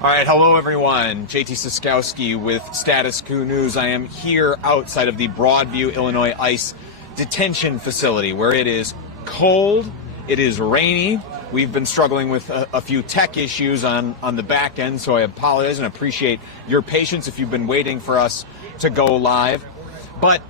All right, hello everyone. JT Siskowski with Status Coup News. I am here outside of the Broadview, Illinois ICE detention facility where it is cold, it is rainy. We've been struggling with a few tech issues on the back end, so I apologize and appreciate your patience if you've been waiting for us to go live. But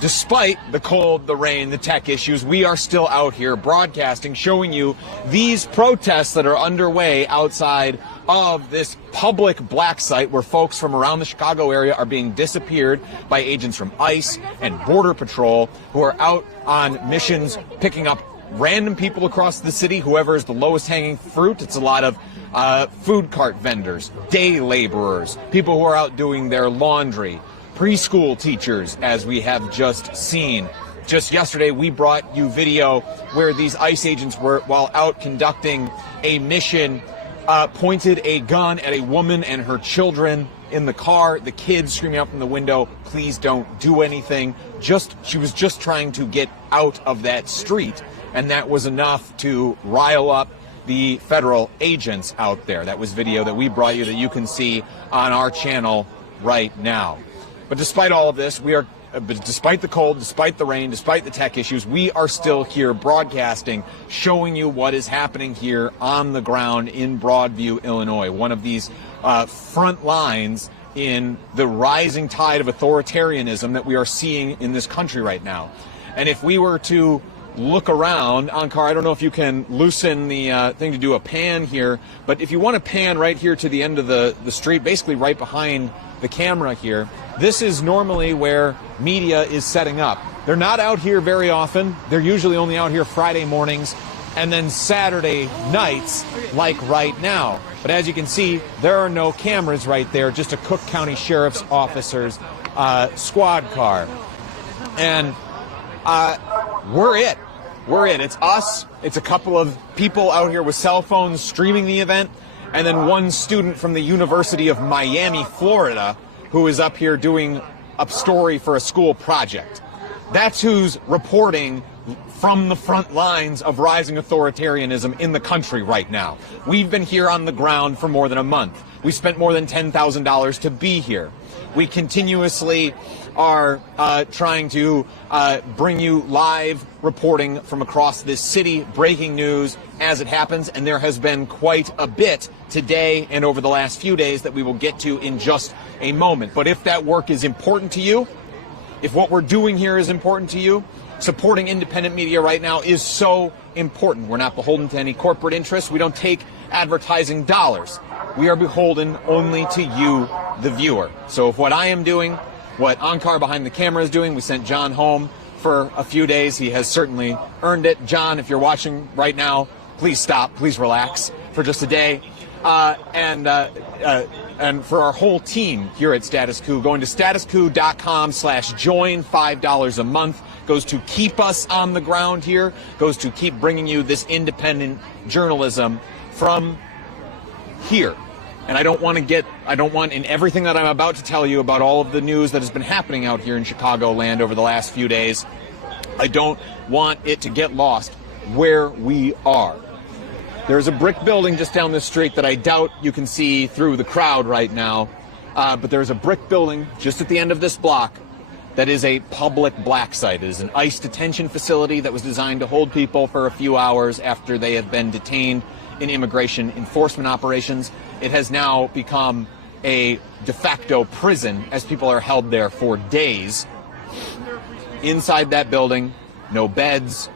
despite the cold, the rain, the tech issues, we are still out here broadcasting, showing you these protests that are underway outside of this public black site where folks from around the Chicago area are being disappeared by agents from ICE and Border Patrol who are out on missions picking up random people across the city, whoever is the lowest hanging fruit. It's a lot of food cart vendors, day laborers, people who are out doing their laundry, preschool teachers, as we have just seen. Just yesterday, we brought you video where these ICE agents were, while out conducting a mission, pointed a gun at a woman and her children in the car, the kids screaming out from the window, please don't do anything. She was just trying to get out of that street, and that was enough to rile up the federal agents out there. That was video that we brought you that you can see on our channel right now. But despite all of this, despite the cold, despite the rain, despite the tech issues, we are still here broadcasting, showing you what is happening here on the ground in Broadview, Illinois, one of these front lines in the rising tide of authoritarianism that we are seeing in this country right now. And if we were to look around, Ankar, I don't know if you can loosen the thing to do a pan here, but if you want to pan right here to the end of the street, basically right behind the camera here, this is normally where media is setting up. They're not out here very often. They're usually only out here Friday mornings and then Saturday nights, like right now. But as you can see, there are no cameras right there, just a Cook County Sheriff's Officer's squad car. And we're it. We're it. It's us. It's a couple of people out here with cell phones streaming the event, and then one student from the University of Miami, Florida, who is up here doing a story for a school project. That's who's reporting from the front lines of rising authoritarianism in the country right now. We've been here on the ground for more than a month. We spent more than $10,000 to be here. We continuously are trying to bring you live reporting from across this city, breaking news as it happens, and there has been quite a bit today and over the last few days that we will get to in just a moment. But if that work is important to you, if what we're doing here is important to you, supporting independent media right now is so important. We're not beholden to any corporate interests. We don't take advertising dollars. We are beholden only to you, the viewer. So if what I am doing, what Ankar behind the camera is doing, we sent John home for a few days. He has certainly earned it. John, if you're watching right now, please stop. Please relax for just a day. And for our whole team here at Status Coup, going to statuscoup.com/join, $5 a month, goes to keep us on the ground here, goes to keep bringing you this independent journalism from here. And I don't want in everything that I'm about to tell you about all of the news that has been happening out here in Chicagoland over the last few days, I don't want it to get lost where we are. There's a brick building just down the street that I doubt you can see through the crowd right now, but there's a brick building just at the end of this block that is a public black site. It is an ICE detention facility that was designed to hold people for a few hours after they have been detained in immigration enforcement operations. It has now become a de facto prison as people are held there for days. Inside that building, no beds,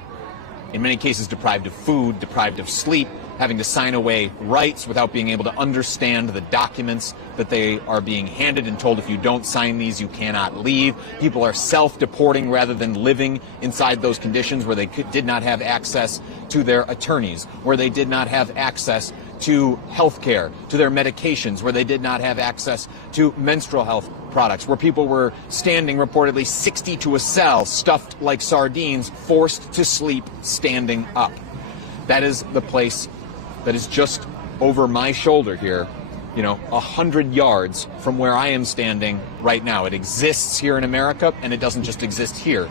in many cases deprived of food, deprived of sleep, having to sign away rights without being able to understand the documents that they are being handed and told if you don't sign these, you cannot leave. People are self-deporting rather than living inside those conditions where they did not have access to their attorneys, where they did not have access to health care, to their medications, where they did not have access to menstrual health products, where people were standing reportedly 60 to a cell, stuffed like sardines, forced to sleep standing up. That is the place that is just over my shoulder here, 100 yards from where I am standing right now. It exists here in America, and it doesn't just exist here.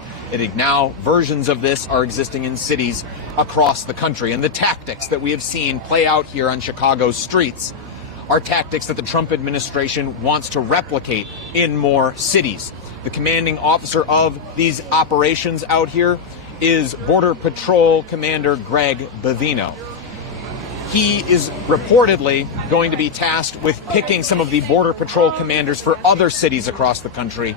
Now versions of this are existing in cities across the country, and the tactics that we have seen play out here on Chicago's streets are tactics that the Trump administration wants to replicate in more cities. The commanding officer of these operations out here is Border Patrol Commander Greg Bavino. He is reportedly going to be tasked with picking some of the Border Patrol commanders for other cities across the country,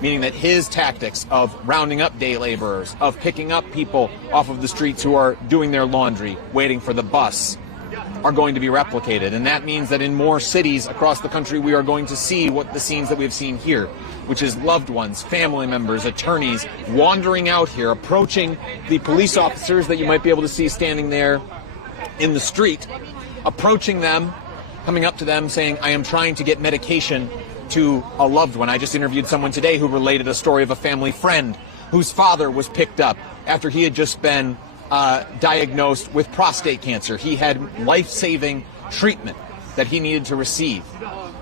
meaning that his tactics of rounding up day laborers, of picking up people off of the streets who are doing their laundry, waiting for the bus, are going to be replicated. And that means that in more cities across the country, we are going to see what the scenes that we've seen here, which is loved ones, family members, attorneys wandering out here, approaching the police officers that you might be able to see standing there in the street, approaching them, coming up to them saying, I am trying to get medication to a loved one. I just interviewed someone today who related a story of a family friend whose father was picked up after he had just been diagnosed with prostate cancer. He had life-saving treatment that he needed to receive,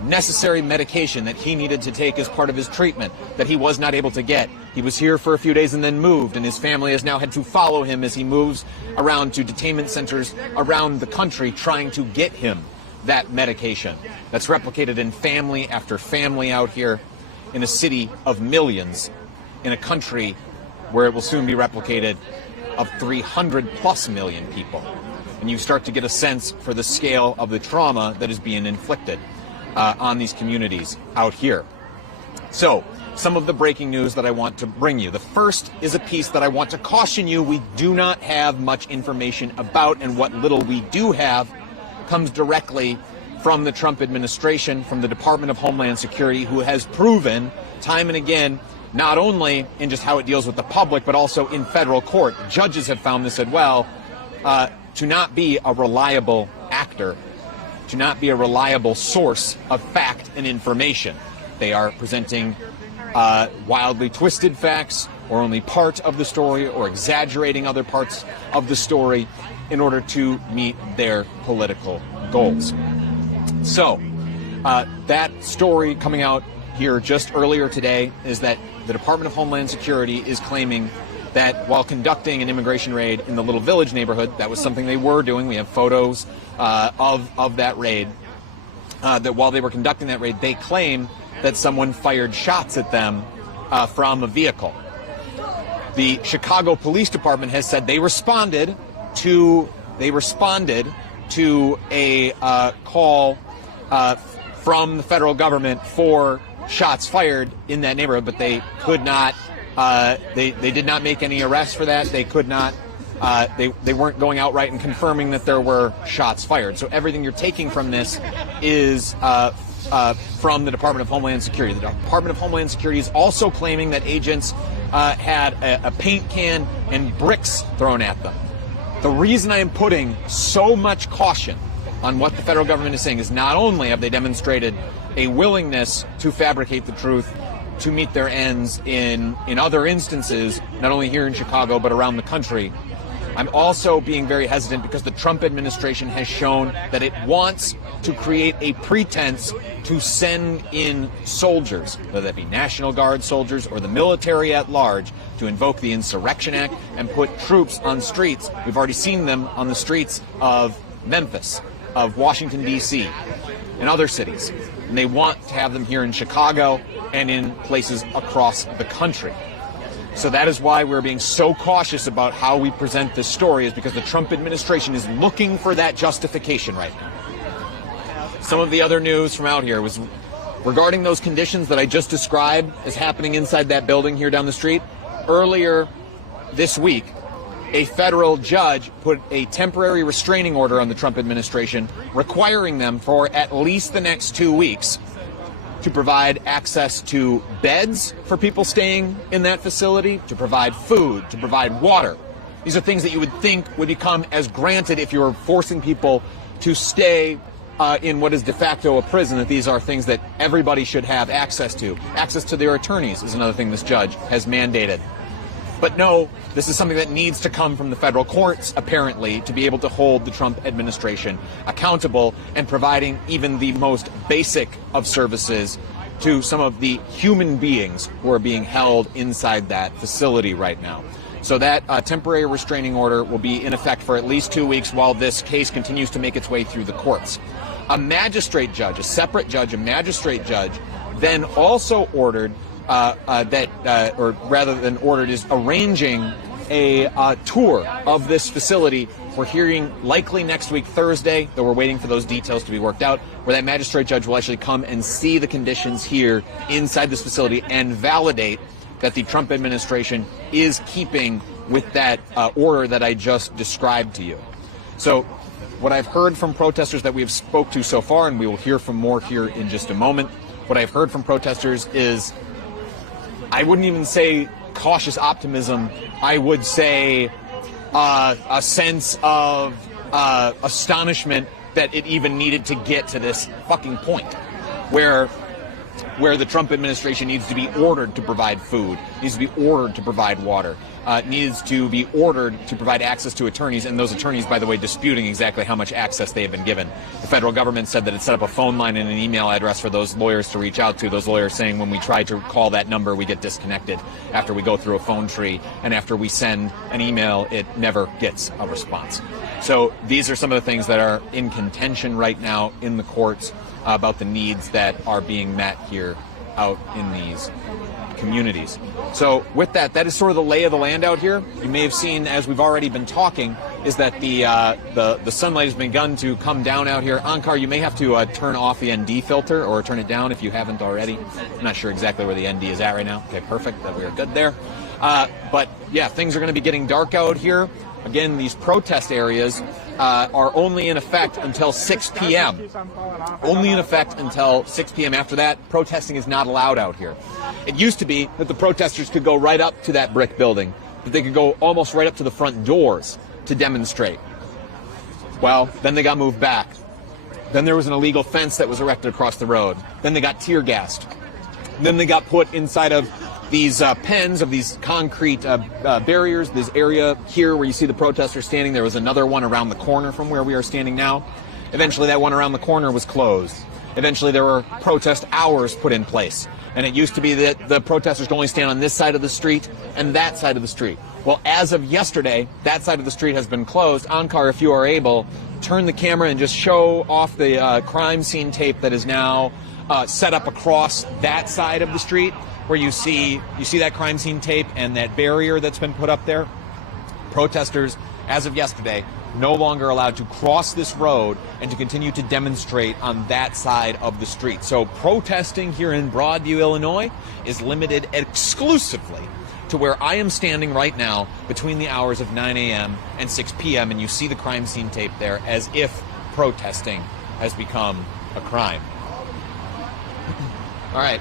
necessary medication that he needed to take as part of his treatment that he was not able to get. He was here for a few days and then moved, and his family has now had to follow him as he moves around to detainment centers around the country trying to get him that medication. That's replicated in family after family out here in a city of millions, in a country where it will soon be replicated of 300+ million people. And you start to get a sense for the scale of the trauma that is being inflicted on these communities out here. So, some of the breaking news that I want to bring you. The first is a piece that I want to caution you we do not have much information about, and what little we do have comes directly from the Trump administration, from the Department of Homeland Security, who has proven time and again, not only in just how it deals with the public, but also in federal court. Judges have found this as well, to not be a reliable actor, to not be a reliable source of fact and information. They are presenting wildly twisted facts, or only part of the story, or exaggerating other parts of the story in order to meet their political goals. So, that story coming out here just earlier today is that the Department of Homeland Security is claiming that while conducting an immigration raid in the Little Village neighborhood, that was something they were doing. We have photos of that raid. That while they were conducting that raid, they claim that someone fired shots at them from a vehicle. The Chicago Police Department has said they responded to a call from the federal government for shots fired in that neighborhood, but they could not. They did not make any arrests for that. They could not. They weren't going outright and confirming that there were shots fired. So everything you're taking from this is from the Department of Homeland Security. The Department of Homeland Security is also claiming that agents had a paint can and bricks thrown at them. The reason I am putting so much caution on what the federal government is saying is not only have they demonstrated a willingness to fabricate the truth to meet their ends in other instances, not only here in Chicago, but around the country, I'm also being very hesitant because the Trump administration has shown that it wants to create a pretense to send in soldiers, whether that be National Guard soldiers or the military at large, to invoke the Insurrection Act and put troops on streets. We've already seen them on the streets of Memphis, of Washington, D.C., and other cities. And they want to have them here in Chicago and in places across the country. So that is why we're being so cautious about how we present this story, is because the Trump administration is looking for that justification right now. Some of the other news from out here was regarding those conditions that I just described as happening inside that building here down the street. Earlier this week, a federal judge put a temporary restraining order on the Trump administration, requiring them for at least the next 2 weeks to provide access to beds for people staying in that facility, to provide food, to provide water. These are things that you would think would become as granted if you were forcing people to stay in what is de facto a prison, that these are things that everybody should have access to. Access to their attorneys is another thing this judge has mandated. But no, this is something that needs to come from the federal courts, apparently, to be able to hold the Trump administration accountable and providing even the most basic of services to some of the human beings who are being held inside that facility right now. So that temporary restraining order will be in effect for at least 2 weeks while this case continues to make its way through the courts. a magistrate judge, a separate judge, a magistrate judge, then also ordered or rather than ordered, is arranging a tour of this facility. We're hearing likely next week, Thursday, though we're waiting for those details to be worked out, where that magistrate judge will actually come and see the conditions here inside this facility and validate that the Trump administration is keeping with that order that I just described to you. So what I've heard from protesters that we've spoke to so far, and we will hear from more here in just a moment, what I've heard from protesters is, I wouldn't even say cautious optimism, I would say a sense of astonishment that it even needed to get to this fucking point where the Trump administration needs to be ordered to provide food, needs to be ordered to provide water, needs to be ordered to provide access to attorneys, and those attorneys, by the way, disputing exactly how much access they have been given. The federal government said that it set up a phone line and an email address for those lawyers to reach out to. Those lawyers saying when we try to call that number, we get disconnected after we go through a phone tree, and after we send an email, it never gets a response. So these are some of the things that are in contention right now in the courts about the needs that are being met here out in these communities. So with that, that is sort of the lay of the land out here. You may have seen, as we've already been talking, is that the sunlight has begun to come down out here. Ankar, you may have to turn off the ND filter or turn it down if you haven't already. I'm not sure exactly where the ND is at right now. Okay, perfect. That we are good there. But yeah, things are going to be getting dark out here. Again, these protest areas are only in effect until 6 p.m. Only in effect until 6 p.m. After that, protesting is not allowed out here. It used to be that the protesters could go right up to that brick building, that they could go almost right up to the front doors to demonstrate. Well, then they got moved back. Then there was an illegal fence that was erected across the road. Then they got tear gassed. Then they got put inside of these pens of these concrete barriers. This area here where you see the protesters standing, there was another one around the corner from where we are standing now. Eventually that one around the corner was closed. Eventually there were protest hours put in place. And it used to be that the protesters could only stand on this side of the street and that side of the street. Well, as of yesterday, that side of the street has been closed. Ankar, if you are able, turn the camera and just show off the crime scene tape that is now set up across that side of the street, where you see that crime scene tape and that barrier that's been put up there. Protesters, as of yesterday, no longer allowed to cross this road and to continue to demonstrate on that side of the street. So protesting here in Broadview, Illinois is limited exclusively to where I am standing right now between the hours of 9 a.m. and 6 p.m. and you see the crime scene tape there, as if protesting has become a crime. All right.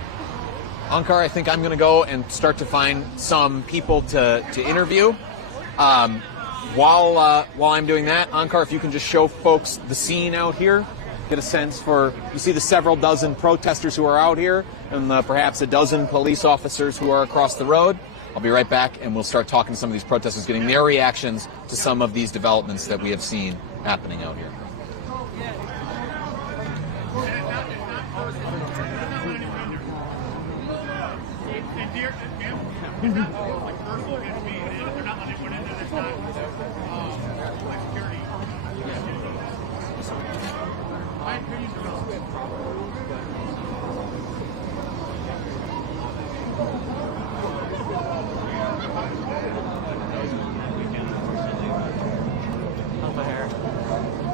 Ankar, I think I'm going to go and start to find some people to interview. While I'm doing that, Ankar, if you can just show folks the scene out here, get a sense for, you see the several dozen protesters who are out here and perhaps a dozen police officers who are across the road. I'll be right back and we'll start talking to some of these protesters, getting their reactions to some of these developments that we have seen happening out here.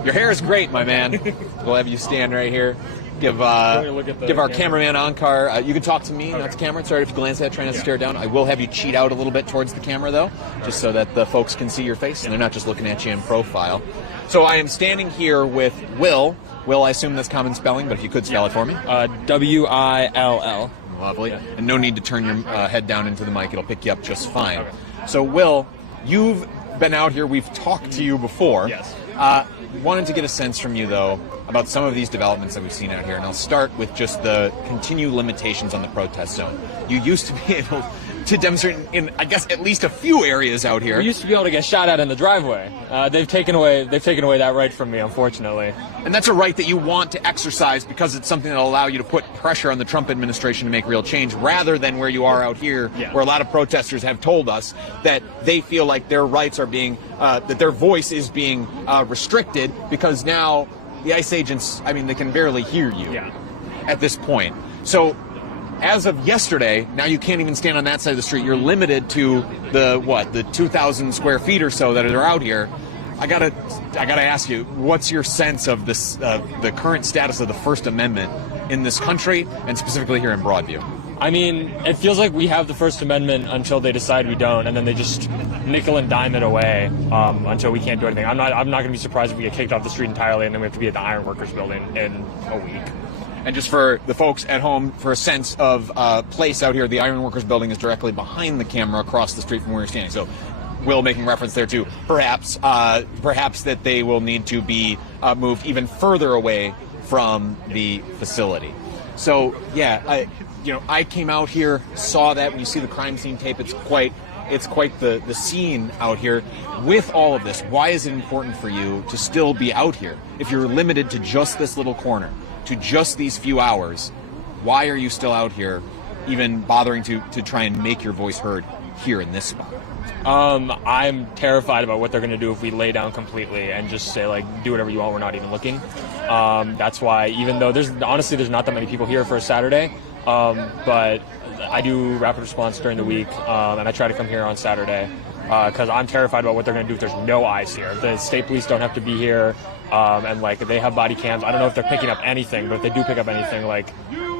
Your hair is great, my man. We'll have you stand right here. Give our cameraman Ankar. You can talk to me, not the camera. Sorry if you glance at it, try not to stare down. I will have you cheat out a little bit towards the camera, though, just so that the folks can see your face and they're not just looking at you in profile. So I am standing here with Will. Will, I assume that's common spelling, but if you could spell it for me. W-I-L-L. Lovely. And no need to turn your head down into the mic. It'll pick you up just fine. So, Will, you've been out here. We've talked to you before. Yes. Wanted to get a sense from you, though, about some of these developments that we've seen out here. And I'll start with just the continued limitations on the protest zone. You used to be able to demonstrate in, I guess, at least a few areas out here. We used to be able to get shot at in the driveway. They've taken away that right from me, unfortunately. And that's a right that you want to exercise because it's something that will allow you to put pressure on the Trump administration to make real change, rather than where you are out here, where a lot of protesters have told us that they feel like their rights are being, that their voice is being restricted because now the ICE agents, I mean, they can barely hear you Yeah. at this point. So as of yesterday, now you can't even stand on that side of the street. You're limited to the 2,000 square feet or so that are out here. I gotta ask you, what's your sense of this, the current status of the First Amendment in this country, and specifically here in Broadview? I mean, it feels like we have the First Amendment until they decide we don't, and then they just nickel and dime it away until we can't do anything. I'm not going to be surprised if we get kicked off the street entirely, and then we have to be at the Ironworkers building in a week. And just for the folks at home, for a sense of place out here, the Ironworkers building is directly behind the camera across the street from where you're standing. So Will making reference there to perhaps that they will need to be moved even further away from the facility. So yeah, I came out here, saw that. When you see the crime scene tape, it's quite the scene out here. With all of this, why is it important for you to still be out here? If you're limited to just this little corner, to just these few hours, why are you still out here, even bothering to try and make your voice heard here in this spot? I'm terrified about what they're going to do if we lay down completely and just say, like, do whatever you want, we're not even looking. That's why, even though there's not that many people here for a Saturday, but I do rapid response during the week, and I try to come here on Saturday because I'm terrified about what they're going to do if there's no eyes here. The state police don't have to be here, and like they have body cams. I don't know if they're picking up anything, but if they do pick up anything, like,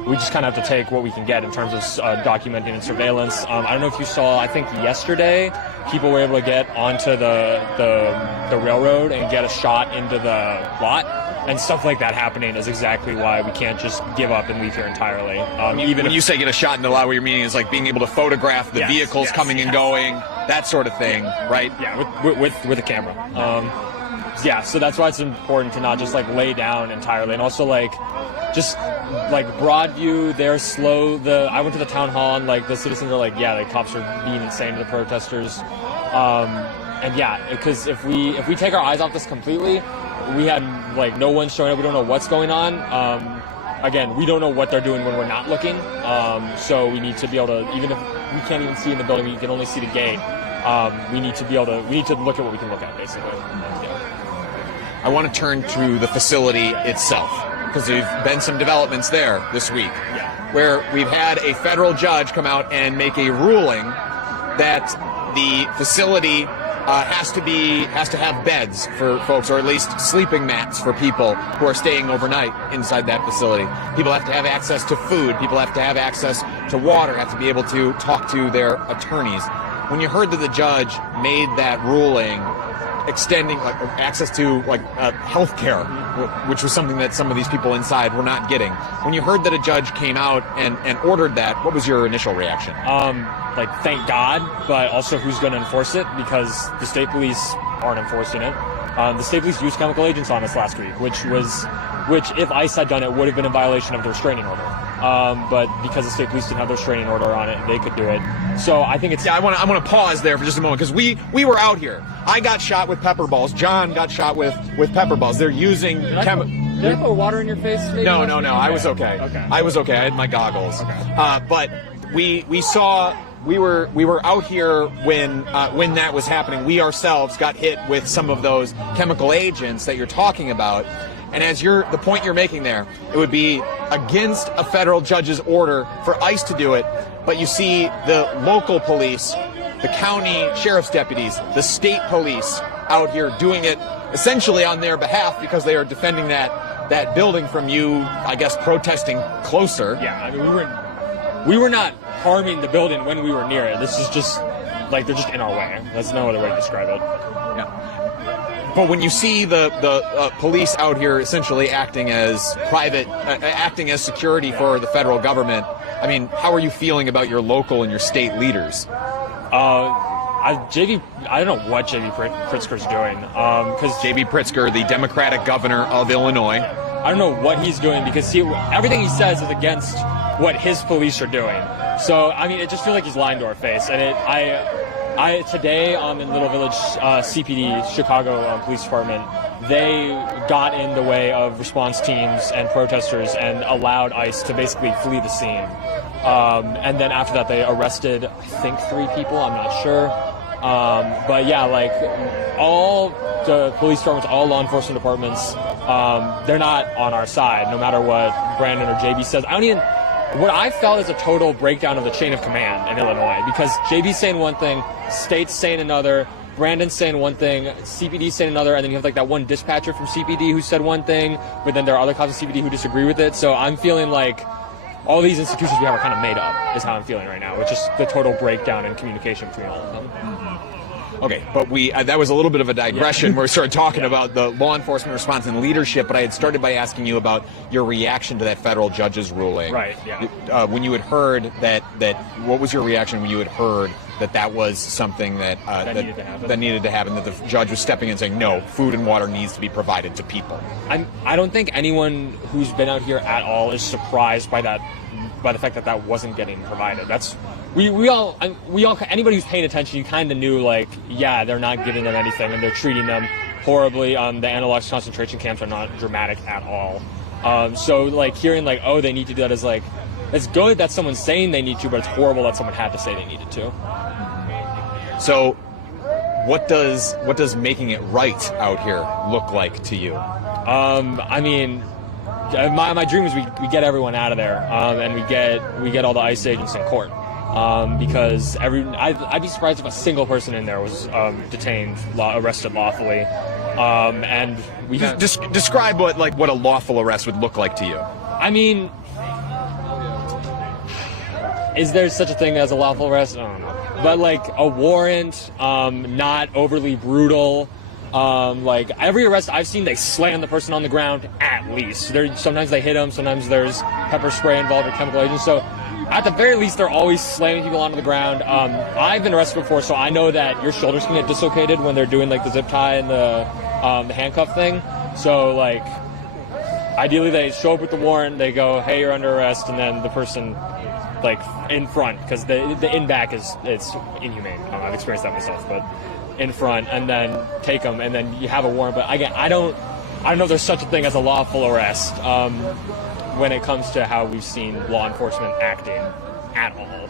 we just kind of have to take what we can get in terms of documenting and surveillance. I don't know if you saw, I think yesterday, people were able to get onto the railroad and get a shot into the lot. And stuff like that happening is exactly why we can't just give up and leave here entirely. Even when you say get a shot in the lot, what you're meaning is like being able to photograph the vehicles coming and going, that sort of thing, right? Yeah, with a camera. Yeah, so that's why it's important to not just like lay down entirely, and also like just like Broadview, they're slow. I went to the town hall and like the citizens are like, yeah, the cops are being insane to the protesters. And yeah, because if we take our eyes off this completely, we had like no one showing up. We don't know what's going on. Again, we don't know what they're doing when we're not looking. So we need to be able to, even if we can't even see in the building, we can only see the gate. We need to look at what we can look at, basically. I want to turn to the facility itself, because there's been some developments there this week, where we've had a federal judge come out and make a ruling that the facility has to have beds for folks, or at least sleeping mats for people who are staying overnight inside that facility. People have to have access to food. People have to have access to water, have to be able to talk to their attorneys. When you heard that the judge made that ruling extending like access to like health care, which was something that some of these people inside were not getting, when you heard that a judge came out and ordered that, what was your initial reaction? Like, thank God, but also who's going to enforce it, because the state police aren't enforcing it. The state police used chemical agents on us last week, which if ICE had done it would have been in violation of the restraining order. But because the state police didn't have their restraining order on it, they could do it. So I think it's... Yeah, I want to pause there for just a moment, because we were out here. I got shot with pepper balls. John got shot with pepper balls. They're using... Did I put water in your face? Maybe? No. I was okay. I was okay. I had my goggles. Okay. But we were out here when that was happening. We ourselves got hit with some of those chemical agents that you're talking about. And as the point you're making there, it would be against a federal judge's order for ICE to do it, but you see the local police, the county sheriff's deputies, the state police out here doing it essentially on their behalf, because they are defending that building from you, I guess, protesting closer. Yeah, I mean, we were not harming the building when we were near it. This is just like they're just in our way. That's no other way to describe it. Yeah. But when you see the police out here essentially acting as security for the federal government, I mean, how are you feeling about your local and your state leaders? I don't know what J.B. Pritzker's doing. Because J.B. Pritzker, the Democratic governor of Illinois. I don't know what he's doing, because everything he says is against what his police are doing. So, I mean, it just feels like he's lying to our face. And today in Little Village CPD, Chicago Police Department, they got in the way of response teams and protesters and allowed ICE to basically flee the scene. And then after that, they arrested, I think, 3 people. I'm not sure. But yeah, like all the police departments, all law enforcement departments they're not on our side, no matter what Brandon or JB says. What I felt is a total breakdown of the chain of command in Illinois, because JB's saying one thing, State's saying another, Brandon's saying one thing, CPD's saying another, and then you have like that one dispatcher from CPD who said one thing, but then there are other cops in CPD who disagree with it. So I'm feeling like all these institutions we have are kind of made up, is how I'm feeling right now, which is the total breakdown in communication between all of them. Okay, but that was a little bit of a digression. Yeah. We started talking about the law enforcement response and leadership, but I had started by asking you about your reaction to that federal judge's ruling. Right, yeah. When you had heard that, what was your reaction when you had heard that was something that needed to happen, that the judge was stepping in and saying, no, food and water needs to be provided to people? I don't think anyone who's been out here at all is surprised by the fact that wasn't getting provided. We all, anybody who's paying attention, you kind of knew, like, yeah, they're not giving them anything and they're treating them horribly. The analogs concentration camps are not dramatic at all. So, like, hearing, like, oh, they need to do that is, like, it's good that someone's saying they need to, but it's horrible that someone had to say they needed to. So, what does making it right out here look like to you? I mean, my dream is we get everyone out of there, and we get all the ICE agents in court. Because I'd be surprised if a single person in there was detained, arrested lawfully, and we describe what a lawful arrest would look like to you. I mean, is there such a thing as a lawful arrest? I don't know, but like a warrant, not overly brutal. Like every arrest I've seen, they slam the person on the ground at least. Sometimes they hit them, sometimes there's pepper spray involved or chemical agents. So at the very least, they're always slamming people onto the ground. I've been arrested before, so I know that your shoulders can get dislocated when they're doing like the zip tie and the handcuff thing. So like, ideally they show up with the warrant, they go, hey, you're under arrest, and then the person like in front, because the in back it's inhumane. I've experienced that myself, but in front, and then take them, and then you have a warrant. But again, I don't know if there's such a thing as a lawful arrest. When it comes to how we've seen law enforcement acting at all.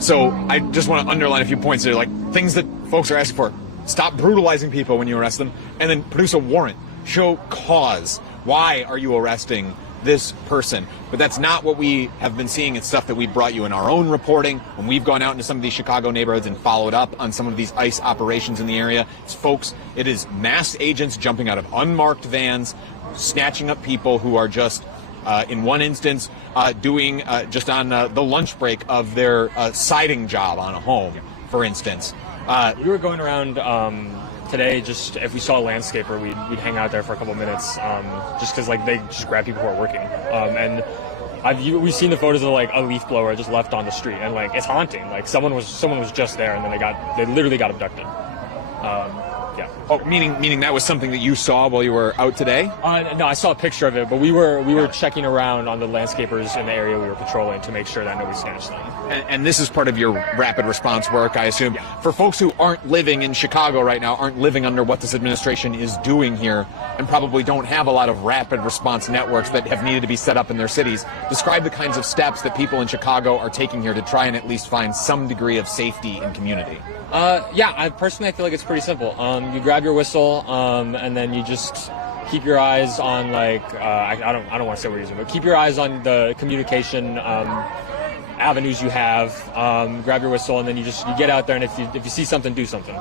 So I just want to underline a few points there, like things that folks are asking for. Stop brutalizing people when you arrest them, and then produce a warrant. Show cause. Why are you arresting this person? But that's not what we have been seeing. It's stuff that we brought you in our own reporting when we've gone out into some of these Chicago neighborhoods and followed up on some of these ICE operations in the area. It is masked agents jumping out of unmarked vans, snatching up people who are just, in one instance, doing just on the lunch break of their siding job on a home, for instance. We were going around today, just if we saw a landscaper, we'd hang out there for a couple minutes, just because like they just grab people who are working. And we've seen the photos of like a leaf blower just left on the street, and like it's haunting. Like someone was just there, and then they literally got abducted. Yeah. Oh, meaning that was something that you saw while you were out today? No, I saw a picture of it, but we were checking around on the landscapers in the area we were patrolling to make sure that nobody snatched them. And this is part of your rapid response work, I assume. Yeah. For folks who aren't living in Chicago right now, aren't living under what this administration is doing here, and probably don't have a lot of rapid response networks that have needed to be set up in their cities, describe the kinds of steps that people in Chicago are taking here to try and at least find some degree of safety in community. I feel like it's pretty simple. You grab your whistle, and then you just keep your eyes on like I don't want to say what you're using, but keep your eyes on the communication avenues you have. Grab your whistle, and then you get out there, and if you see something, do something.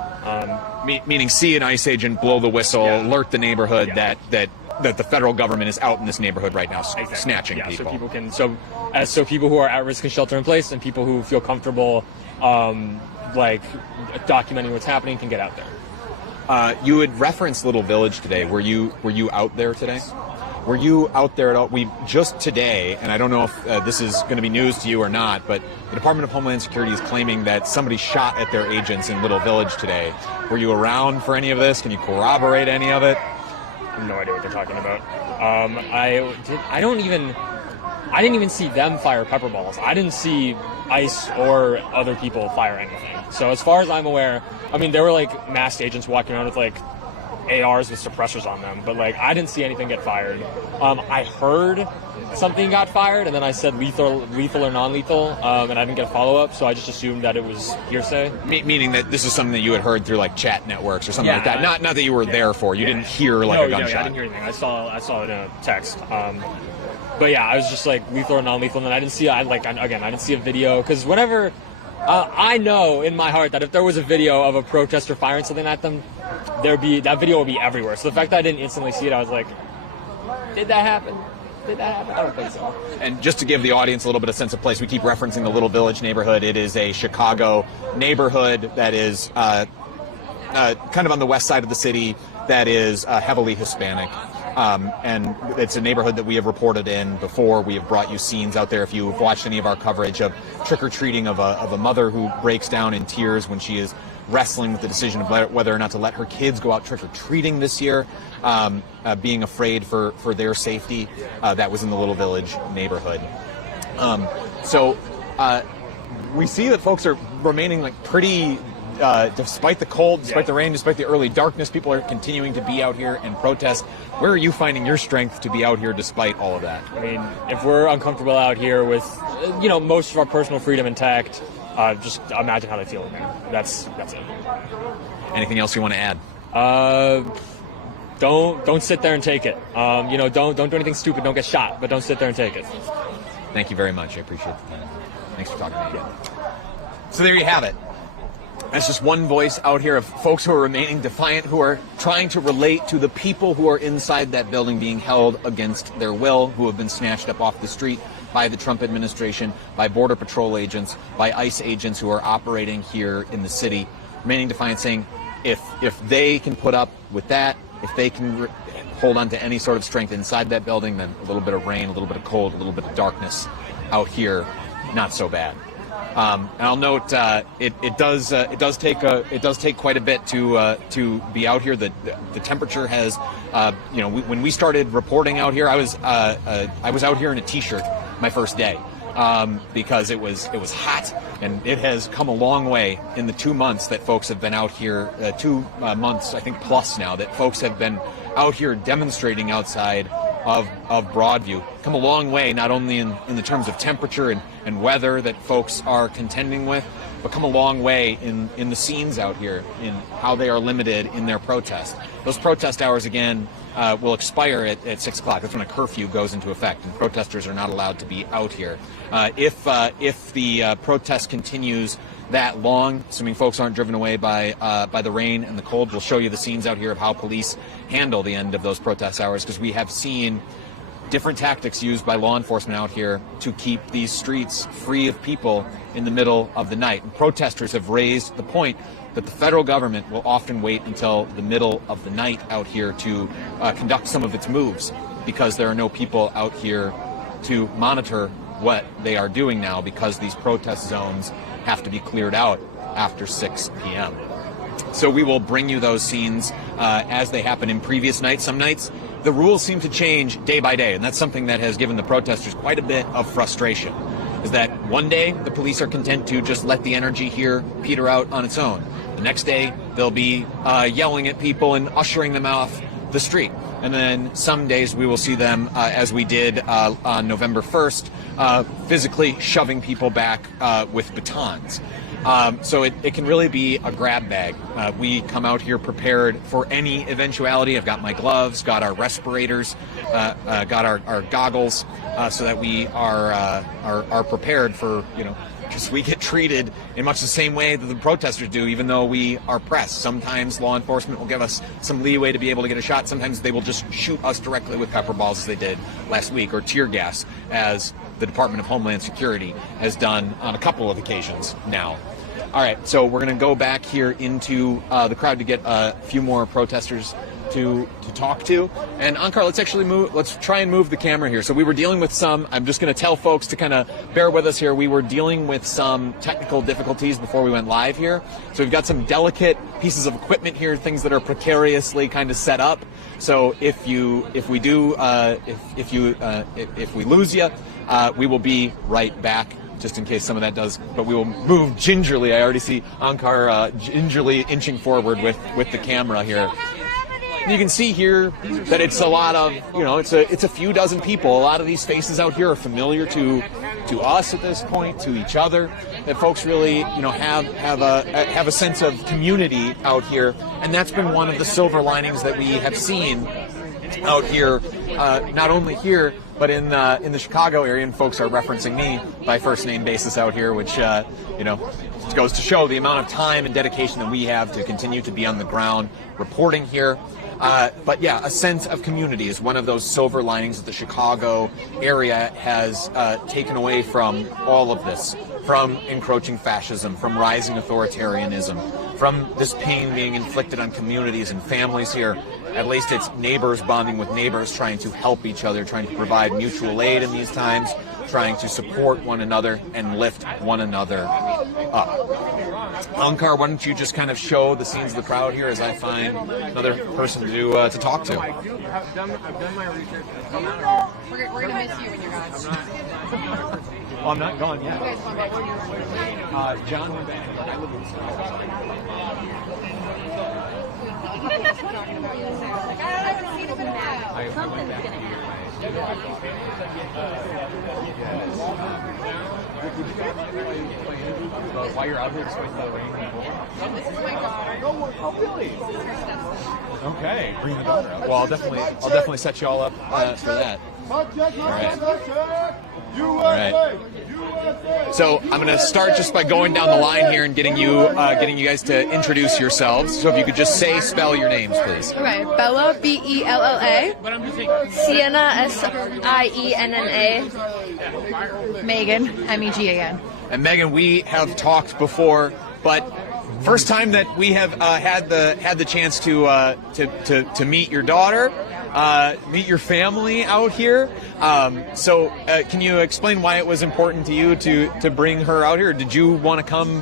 Meaning, see an ICE agent, blow the whistle, alert the neighborhood that the federal government is out in this neighborhood right now, snatching people. So people can so people who are at risk can shelter in place, and people who feel comfortable like documenting what's happening can get out there. You had referenced Little Village today. Were you out there today? Were you out there at all? We just today, and I don't know if this is going to be news to you or not, but the Department of Homeland Security is claiming that somebody shot at their agents in Little Village today. Were you around for any of this? Can you corroborate any of it? I have no idea what they're talking about. I didn't even see them fire pepper balls. I didn't see ICE or other people fire anything. So as far as I'm aware, I mean, there were like masked agents walking around with like ARs with suppressors on them, but like I didn't see anything get fired. I heard something got fired, and then I said lethal or non-lethal, and I didn't get a follow-up, so I just assumed that it was hearsay. Meaning that this is something that you had heard through like chat networks or something like that. Not that you were there for. You didn't hear like a gunshot. No, I didn't hear anything. I saw it in a text. But yeah, I was just like lethal or non-lethal, and then I didn't see a video, because whenever I know in my heart that if there was a video of a protester firing something at them, that video would be everywhere. So the fact that I didn't instantly see it, I was like, did that happen? Did that happen? I don't think so. And just to give the audience a little bit of sense of place, we keep referencing the Little Village neighborhood. It is a Chicago neighborhood that is kind of on the west side of the city that is heavily Hispanic. And it's a neighborhood that we have reported in before. We have brought you scenes out there. If you've watched any of our coverage of trick-or-treating of a mother who breaks down in tears when she is wrestling with the decision of whether or not to let her kids go out trick-or-treating this year, being afraid for their safety, that was in the Little Village neighborhood. So we see that folks are remaining like pretty, despite the cold, despite the rain, despite the early darkness, people are continuing to be out here and protest. Where are you finding your strength to be out here despite all of that? I mean, if we're uncomfortable out here with, most of our personal freedom intact, just imagine how they feel in there. That's it. Anything else you want to add? Don't sit there and take it. Don't do anything stupid. Don't get shot, but don't sit there and take it. Thank you very much. I appreciate the time. Thanks for talking to me again. So there you have it. That's just one voice out here of folks who are remaining defiant, who are trying to relate to the people who are inside that building being held against their will, who have been snatched up off the street by the Trump administration, by Border Patrol agents, by ICE agents who are operating here in the city. Remaining defiant, saying if they can put up with that, if they can hold on to any sort of strength inside that building, then a little bit of rain, a little bit of cold, a little bit of darkness out here, not so bad. And I'll note it does take quite a bit to be out here. The temperature has when we started reporting out here, I was out here in a t-shirt my first day because it was hot, and it has come a long way in the 2 months that folks have been out here. 2 months, I think, plus now that folks have been out here demonstrating outside of Broadview. Come a long way, not only in the terms of temperature and weather that folks are contending with, but come a long way in the scenes out here, in how they are limited in their protest. Those protest hours, again, will expire at 6 o'clock. That's when a curfew goes into effect, and protesters are not allowed to be out here. If the protest continues that long, assuming folks aren't driven away by the rain and the cold, we'll show you the scenes out here of how police handle the end of those protest hours, because we have seen different tactics used by law enforcement out here to keep these streets free of people in the middle of the night. And protesters have raised the point that the federal government will often wait until the middle of the night out here to conduct some of its moves, because there are no people out here to monitor what they are doing now, because these protest zones have to be cleared out after 6 p.m. So we will bring you those scenes as they happen in previous nights. Some nights the rules seem to change day by day, and that's something that has given the protesters quite a bit of frustration, is that one day the police are content to just let the energy here peter out on its own. The next day they'll be yelling at people and ushering them off the street. And then some days we will see them, as we did on November 1st, physically shoving people back with batons. So it can really be a grab bag. We come out here prepared for any eventuality. I've got my gloves, got our respirators, got our goggles, so that we are prepared for, because we get treated in much the same way that the protesters do, even though we are pressed. Sometimes law enforcement will give us some leeway to be able to get a shot. Sometimes they will just shoot us directly with pepper balls, as they did last week, or tear gas, as the Department of Homeland Security has done on a couple of occasions now. All right, so we're going to go back here into the crowd to get a few more protesters to talk to. And Ankar, let's try and move the camera here. So we were dealing with I'm just going to tell folks to kind of bear with us here. We were dealing with some technical difficulties before we went live here. So we've got some delicate pieces of equipment here, things that are precariously kind of set up. So if we lose you, we will be right back, just in case some of that does, but we will move gingerly. I already see Ankar gingerly inching forward with the camera here. And you can see here that it's a lot of, it's a few dozen people. A lot of these faces out here are familiar to us at this point, to each other. That folks really, have a sense of community out here, and that's been one of the silver linings that we have seen out here, not only here, but in the Chicago area. And folks are referencing me by first name basis out here, which goes to show the amount of time and dedication that we have to continue to be on the ground reporting here. But yeah, a sense of community is one of those silver linings that the Chicago area has taken away from all of this, from encroaching fascism, from rising authoritarianism, from this pain being inflicted on communities and families here. At least it's neighbors bonding with neighbors, trying to help each other, trying to provide mutual aid in these times, trying to support one another and lift one another up. Ankar, why don't you just kind of show the scenes of the crowd here as I find another person to talk to. I've done my research. We're going to miss you when you're gone. Well, I'm not gone yet. John went back. I went back. While you're out here, just wait for the rain. This is my daughter. Oh, really? Okay, bring the daughter up. Well, I'll definitely set you all up for that. All right. All right. So I'm going to start just by going down the line here and getting you guys to introduce yourselves. So if you could just spell your names, please. Okay, Bella, B-E-L-L-A. Sienna, S-I-E-N-N-A. Megan, M-E-G-A-N. And Megan, we have talked before, but first time that we have had the chance to meet your daughter, meet your family out here. So can you explain why it was important to you to bring her out here? Did you want to come?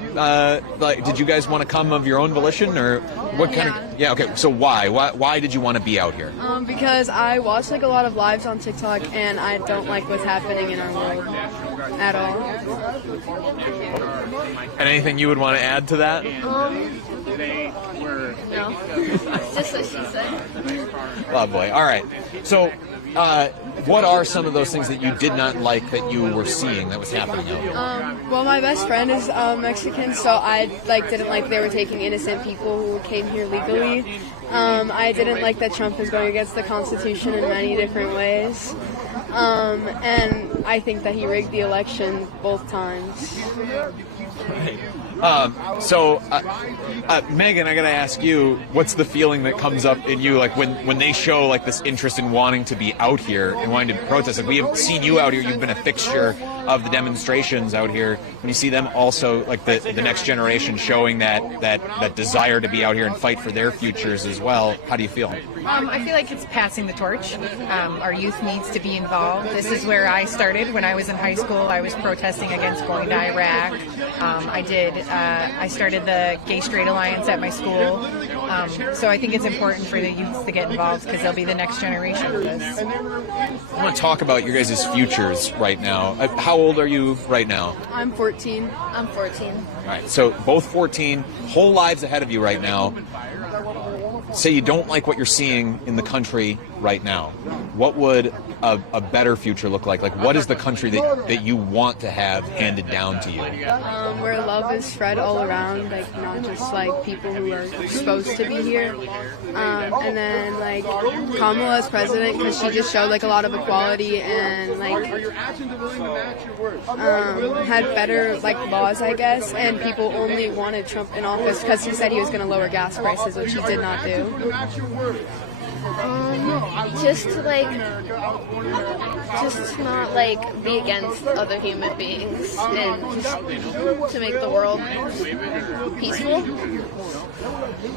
Did you guys want to come of your own volition, or what kind of? Yeah. Okay. So why did you want to be out here? Because I watch a lot of lives on TikTok, and I don't like what's happening in our world at all. And anything you would want to add to that? No. It's just what she said. Lovely. All right. So, what are some of those things that you did not like that you were seeing that was happening out here? Well, my best friend is Mexican, so I didn't like they were taking innocent people who came here legally. I didn't like that Trump was going against the Constitution in many different ways. And I think that he rigged the election both times. Right. Megan, I gotta ask you, what's the feeling that comes up in you, when they show this interest in wanting to be out here and wanting to protest? We have seen you out here; you've been a fixture of the demonstrations out here. When you see them also, the next generation, showing that desire to be out here and fight for their futures as well, how do you feel? I feel like it's passing the torch. Our youth needs to be involved. This is where I started when I was in high school. I was protesting against going to Iraq. I started the Gay Straight Alliance at my school. So I think it's important for the youth to get involved because they'll be the next generation of this. I want to talk about your guys' futures right now. How old are you right now? I'm 14. I'm 14. All right, so both 14, whole lives ahead of you right now. Say you don't like what you're seeing in the country right now. What would a better future look like? What is the country that you want to have handed down to you? Where love is spread all around, not just people who are supposed to be here. And then Kamala as president, because she just showed a lot of equality and had better laws, I guess. And people only wanted Trump in office because he said he was going to lower gas prices, which he did not do. Just not be against other human beings and just to make the world peaceful.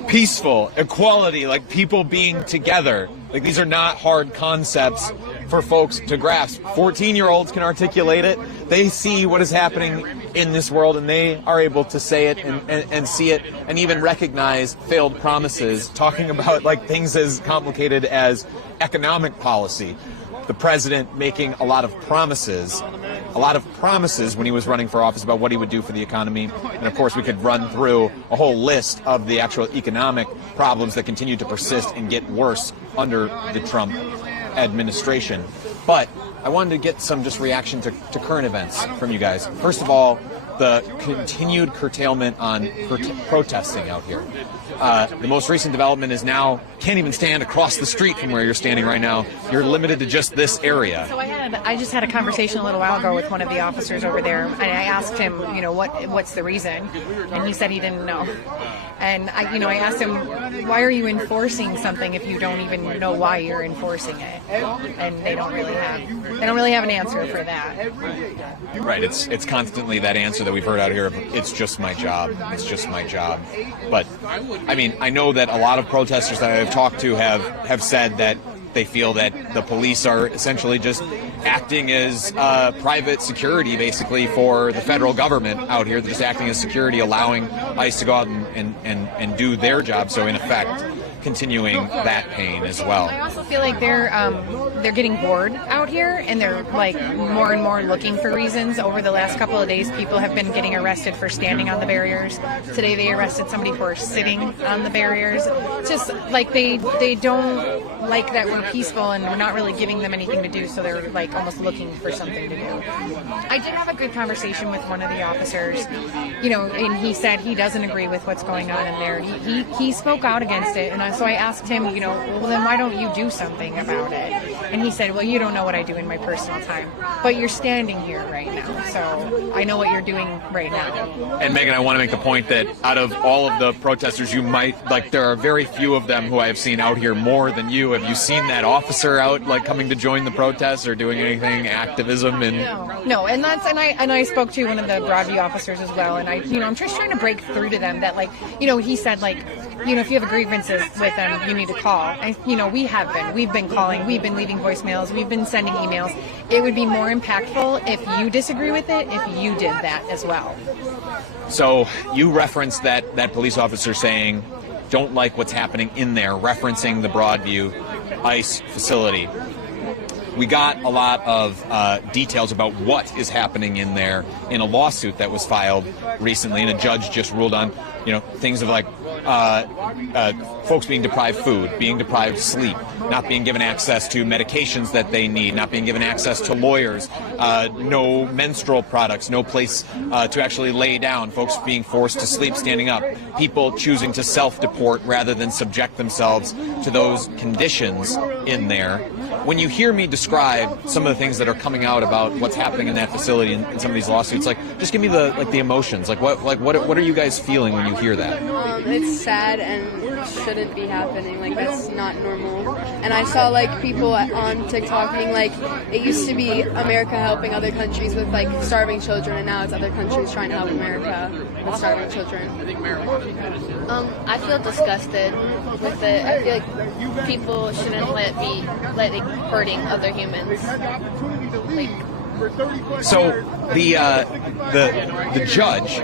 Peaceful, equality, people being together. These are not hard concepts for folks to grasp. 14-year-olds can articulate it. They see what is happening in this world, and they are able to say it and see it and even recognize failed promises, talking about things as complicated as economic policy. the president making a lot of promises when he was running for office about what he would do for the economy. And of course, we could run through a whole list of the actual economic problems that continue to persist and get worse under the Trump administration. But I wanted to get some just reaction to current events from you guys. First of all, the continued curtailment on protesting out here. The most recent development is now can't even stand across the street from where you're standing right now. You're limited to just this area. So I just had a conversation a little while ago with one of the officers over there, and I asked him, what's the reason, and he said he didn't know. And I asked him, why are you enforcing something if you don't even know why you're enforcing it? And they don't really have an answer for that. Right. It's constantly that answer that we've heard out here of, it's just my job. It's just my job. But I mean, I know that a lot of protesters that I've talked to have said that they feel that the police are essentially just acting as private security, basically, for the federal government out here. They're just acting as security, allowing ICE to go out and do their job. So, in effect, continuing that pain as well. I also feel like they're getting bored out here, and they're like more and more looking for reasons. Over the last couple of days, people have been getting arrested for standing on the barriers. Today they arrested somebody for sitting on the barriers. Just like they don't like that we're peaceful and we're not really giving them anything to do, so they're like almost looking for something to do. I did have a good conversation with one of the officers, and he said he doesn't agree with what's going on in there. He spoke out against it, and so I asked him, well, then why don't you do something about it? And he said, well, you don't know what I do in my personal time, but you're standing here right now, so I know what you're doing right now. And Megan, I want to make the point that out of all of the protesters, there are very few of them who I have seen out here more than you. Have you seen that officer out, coming to join the protests or doing anything activism? No, and I spoke to one of the Broadview officers as well, and I'm just trying to break through to them that, he said, if you have grievances with them, you need to call. And, we've been calling, we've been leaving voicemails, we've been sending emails. It would be more impactful if you disagree with it, if you did that as well. So you referenced that police officer saying, don't like what's happening in there, referencing the Broadview ICE facility. We got a lot of details about what is happening in there in a lawsuit that was filed recently, and a judge just ruled on, things of folks being deprived food, being deprived sleep, not being given access to medications that they need, not being given access to lawyers, no menstrual products, no place to actually lay down, folks being forced to sleep standing up, people choosing to self-deport rather than subject themselves to those conditions in there. When you hear me describe some of the things that are coming out about what's happening in that facility and some of these lawsuits, just give me the emotions. What are you guys feeling when you hear that? It's sad and shouldn't be happening. That's not normal. And I saw people on TikTok being it used to be America helping other countries with starving children, and now it's other countries trying to help America with starving children. I feel disgusted with it. I feel like people shouldn't let it hurting other humans. So the judge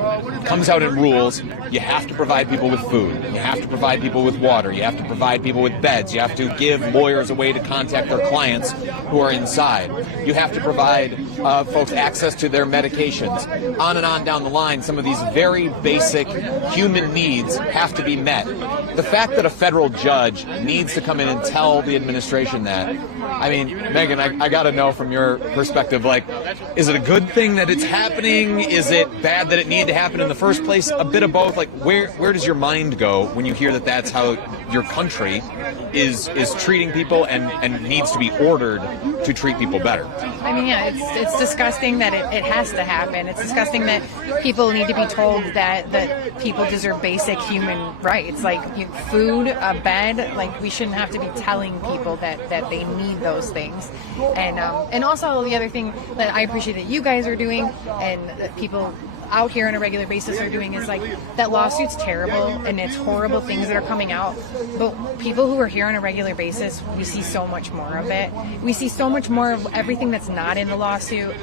comes out and rules you have to provide people with food, you have to provide people with water, you have to provide people with beds, you have to give lawyers a way to contact their clients who are inside, you have to provide folks access to their medications. On and on down the line, some of these very basic human needs have to be met. The fact that a federal judge needs to come in and tell the administration that, Megan, I got to know from your perspective, is it a good thing that it's happening? Is it bad that it needed to happen in the first place? A bit of both. Where does your mind go when you hear that that's how your country is treating people and needs to be ordered to treat people better? It's disgusting that it has to happen. It's disgusting that people need to be told that people deserve basic human rights, food, a bed. We shouldn't have to be telling people that they need those things. And also the other thing that I appreciate that you guys are doing, and that people out here on a regular basis are doing is like, that lawsuit's terrible and it's horrible things that are coming out, but people who are here on a regular basis, we see so much more of it. We see so much more of everything that's not in the lawsuit,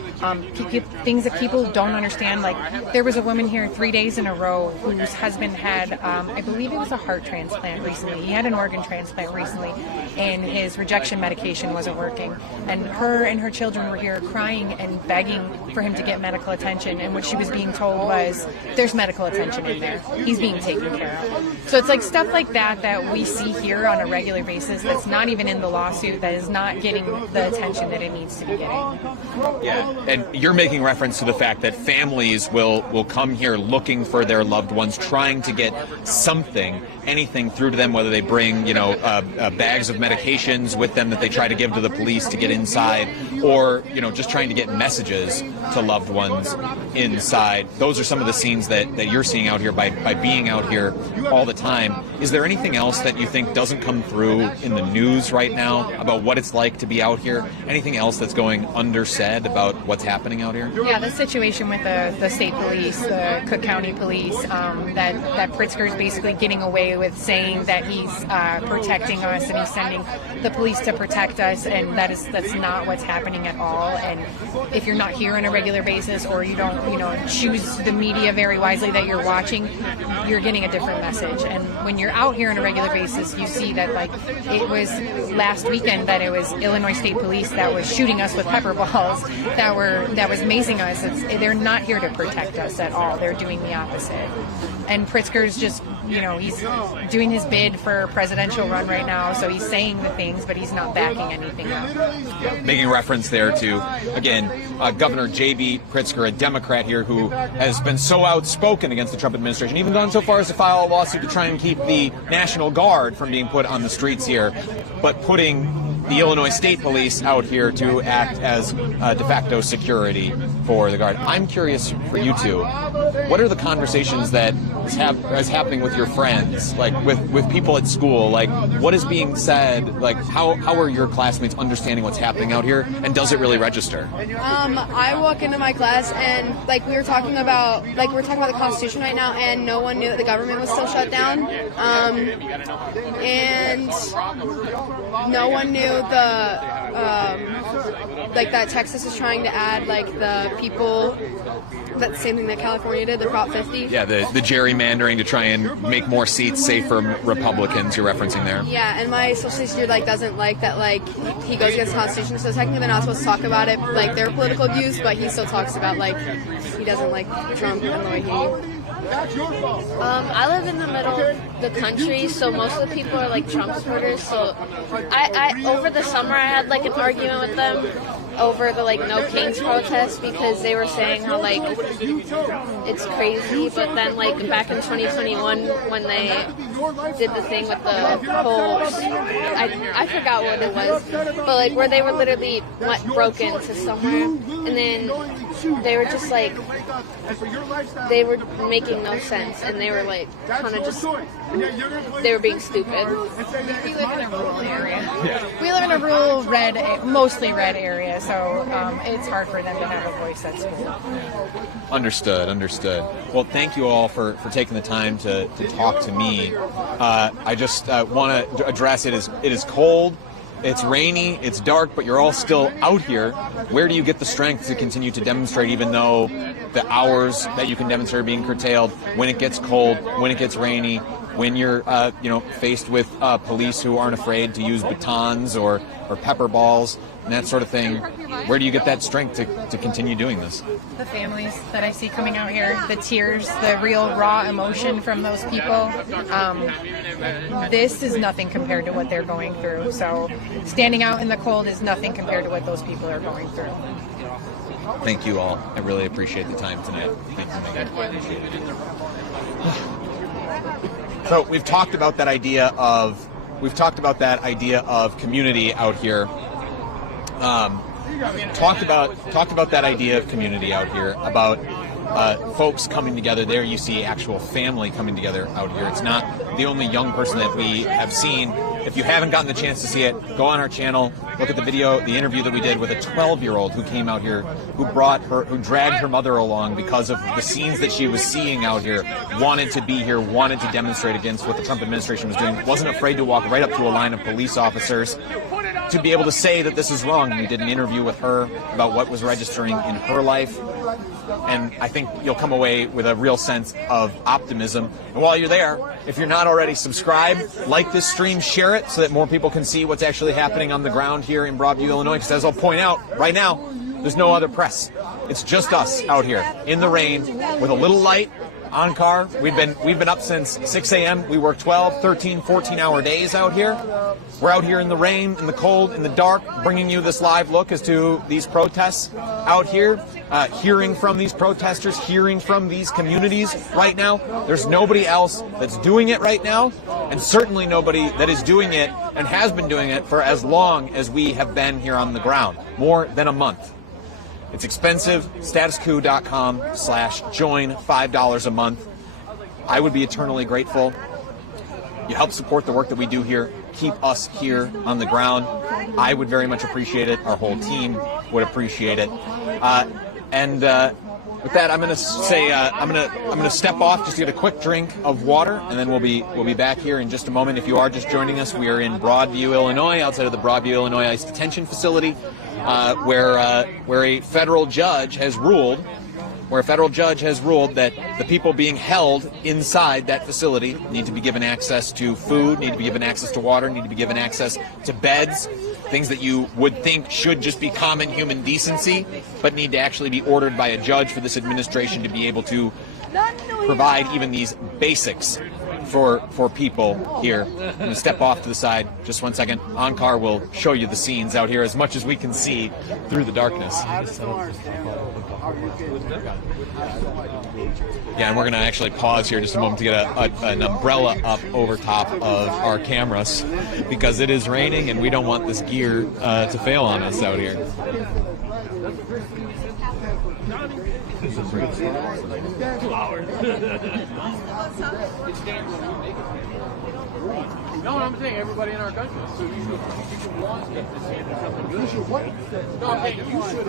things that people don't understand. Like, there was a woman here 3 days in a row whose husband had, I believe it was a heart transplant recently. He had an organ transplant recently, and his rejection medication wasn't working. And her children were here crying and begging for him to get medical attention. And what she was being told was, there's medical attention in there. He's being taken care of. So it's like stuff like that that we see here on a regular basis that's not even in the lawsuit, that is not getting the attention that it needs to be getting. Yeah, and you're making reference to the fact that families will come here looking for their loved ones, trying to get something, anything through to them, whether they bring, bags of medications with them that they try to give to the police to get inside, or, just trying to get messages to loved ones inside. Those are some of the scenes that you're seeing out here by being out here all the time. Is there anything else that you think doesn't come through in the news right now about what it's like to be out here? Anything else that's going undersaid about what's happening out here? Yeah, the situation with the state police, the Cook County police, that Pritzker's basically getting away with saying that he's protecting us and he's sending the police to protect us, and that's not what's happening at all. And if you're not here on a regular basis, or you don't choose the media very wisely that you're watching, you're getting a different message. And when you're out here on a regular basis, you see that, like, it was last weekend that it was Illinois State Police that was shooting us with pepper balls, that was macing us. They're not here to protect us at all. They're doing the opposite. And Pritzker's just, he's doing his bid for a presidential run right now, so he's saying the things, but he's not backing anything up. Making reference there to, again, Governor J.B. Pritzker, a Democrat here who has been so outspoken against the Trump administration, even gone so far as to file a lawsuit to try and keep the National Guard from being put on the streets here, but putting the Illinois State Police out here to act as de facto security for the Guard. I'm curious for you two, what are the conversations that is happening with your friends, like with people at school? Like, what is being said? Like, how are your classmates understanding what's happening out here, and does it really register? I walk into my class and we're talking about the Constitution right now, and no one knew that the government was still shut down, and no one knew that Texas is trying to add the people. That's the same thing that California did, the Prop 50. Yeah, the gerrymandering to try and make more seats safe for Republicans you're referencing there. Yeah, and my social studies teacher doesn't like that he goes against the Constitution, so technically they're not supposed to talk about it, their political views, but he still talks about he doesn't like Trump and the way he... I live in the middle of the country, so most of the people are Trump supporters. So I over the summer I had an argument with them over the No Kings protest, because they were saying how it's crazy, but then back in 2021 when they did the thing with the whole I forgot what it was, but where they were literally broke into somewhere, and then they were just they were making no sense, and they were kind of just, they were being stupid. We live in a rural area. Yeah. We live in a rural mostly red area, so it's hard for them to have a voice at school. Understood. Well, thank you all for taking the time to talk to me. I just want to address it is cold, it's rainy, it's dark, but you're all still out here. Where do you get the strength to continue to demonstrate, even though the hours that you can demonstrate are being curtailed, when it gets cold, when it gets rainy, when you're faced with police who aren't afraid to use batons or pepper balls and that sort of thing? Where do you get that strength to continue doing this? The families that I see coming out here, the tears, the real raw emotion from those people. This is nothing compared to what they're going through. So standing out in the cold is nothing compared to what those people are going through. Thank you all. I really appreciate the time tonight. Thank you, Megan. So we've talked about that idea of community out here. Talked about that idea of community out here, about folks coming together. There you see actual family coming together out here. It's not the only young person that we have seen If you haven't gotten the chance to see it, go on our channel, look at the video, the interview that we did with a 12-year-old who came out here, who dragged her mother along because of the scenes that she was seeing out here, wanted to be here, wanted to demonstrate against what the Trump administration was doing, wasn't afraid to walk right up to a line of police officers to be able to say that this is wrong. We did an interview with her about what was registering in her life, and I think you'll come away with a real sense of optimism. And while you're there, if you're not already subscribed, like this stream, share it so that more people can see what's actually happening on the ground here in Broadview, Illinois, because as I'll point out, right now, there's no other press. It's just us out here in the rain with a little light on car. We've been up since 6 a.m. We work 12, 13, 14-hour days out here. We're out here in the rain, in the cold, in the dark, bringing you this live look as to these protests out here, hearing from these protesters, hearing from these communities right now. There's nobody else that's doing it right now, and certainly nobody that is doing it and has been doing it for as long as we have been here on the ground, more than a month. It's expensive. StatusCoup.com/join, $5 a month. I would be eternally grateful. You help support the work that we do here. Keep us here on the ground. I would very much appreciate it. Our whole team would appreciate it. With that, I'm going to say I'm going to step off just to get a quick drink of water, and then we'll be back here in just a moment. If you are just joining us, we are in Broadview, Illinois, outside of the Broadview, Illinois ICE detention facility, where a federal judge has ruled. That the people being held inside that facility need to be given access to food, need to be given access to water, need to be given access to beds, things that you would think should just be common human decency, but need to actually be ordered by a judge for this administration to be able to provide even these basics for people here. I'm going to step off to the side just 1 second. Ankar will show you the scenes out here as much as we can see through the darkness. Yeah, and we're going to actually pause here just a moment to get an umbrella up over top of our cameras because it is raining and we don't want this gear to fail on us out here. No, I'm saying everybody in our country. So you should want to get this in something good. You should what? No, I'm saying you should.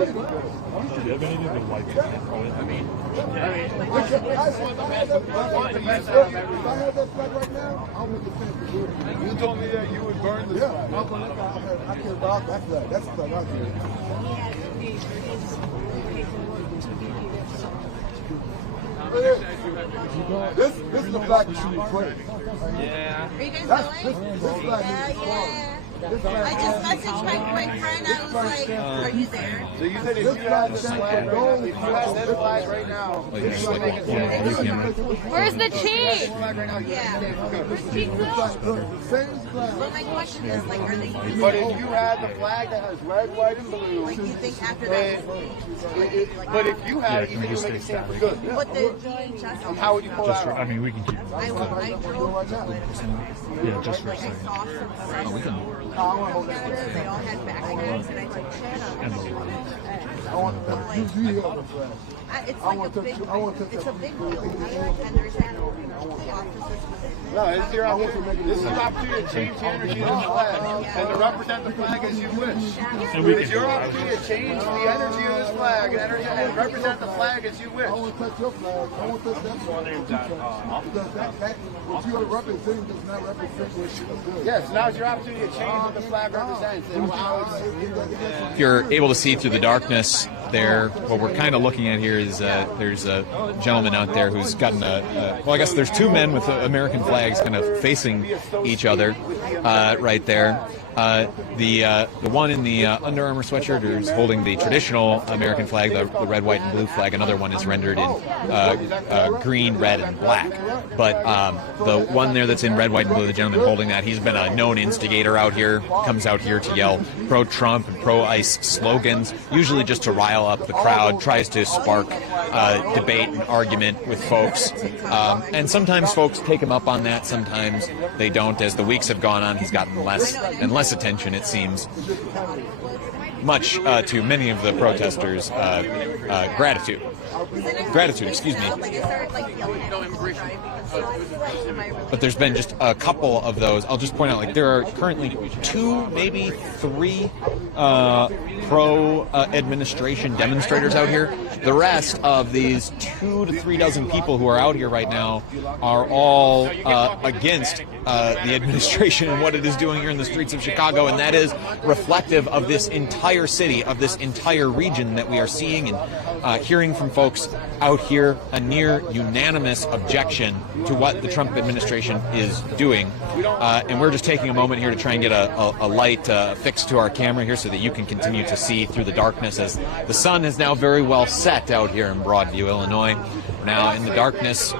You told me that you would burn the flag. I can't rock that flag. That's the flag out here. This is the flag you should be playing. Yeah. Are you guys going? I just messaged my boyfriend. I was like, are you there? So you said if you had this flag, right now, Where's the chain? Yeah. Well, my question is, like, are they using but if you had the flag that has red, white, and blue, like, do you think after that? but if you had it, you think you make it stand for good. What the DHS? How would you pull that off? I mean, we can keep it. I drove to it. Yeah, just for a I second. saw some they all had backpacks, and I took shit on them. It's like a big deal. And there's animals. No, it's your opportunity. This is an opportunity to change the energy of the flag and to represent the flag as you wish. And we It's your opportunity to change the energy of this flag and represent the flag as you wish. I want to touch your flag. I want to touch that flag. Because what you are representing does not represent what you are doing. Yes, now it's your opportunity to change what the flag represents. And how it's, If you're able to see through the darkness there, what we're kind of looking at here is there's a gentleman out there who's gotten well, I guess there's two men with American flags kind of facing each other right there. The one in the Under Armour sweatshirt is holding the traditional American flag, the red, white, and blue flag. Another one is rendered in green, red, and black. But the one there that's in red, white, and blue, the gentleman holding that, he's been a known instigator out here, comes out here to yell pro-Trump and pro-ICE slogans, usually just to rile up the crowd, tries to spark debate and argument with folks. And sometimes folks take him up on that, sometimes they don't. As the weeks have gone on, he's gotten less and less attention, it seems. much to many of the protesters' gratitude. Excuse me. But there's been just a couple of those. I'll just point out, like, there are currently 2, maybe 3 pro-administration demonstrators out here. The rest of these 2 to 3 dozen people who are out here right now are all against the administration and what it is doing here in the streets of Chicago, and that is reflective of this entire city, of this entire region that we are seeing and hearing from folks out here, a near unanimous objection to what the Trump administration is doing. And we're just taking a moment here to try and get a light fixed to our camera here so that you can continue to see through the darkness, as the sun is now very well set out here in Broadview, Illinois. We're now in the darkness,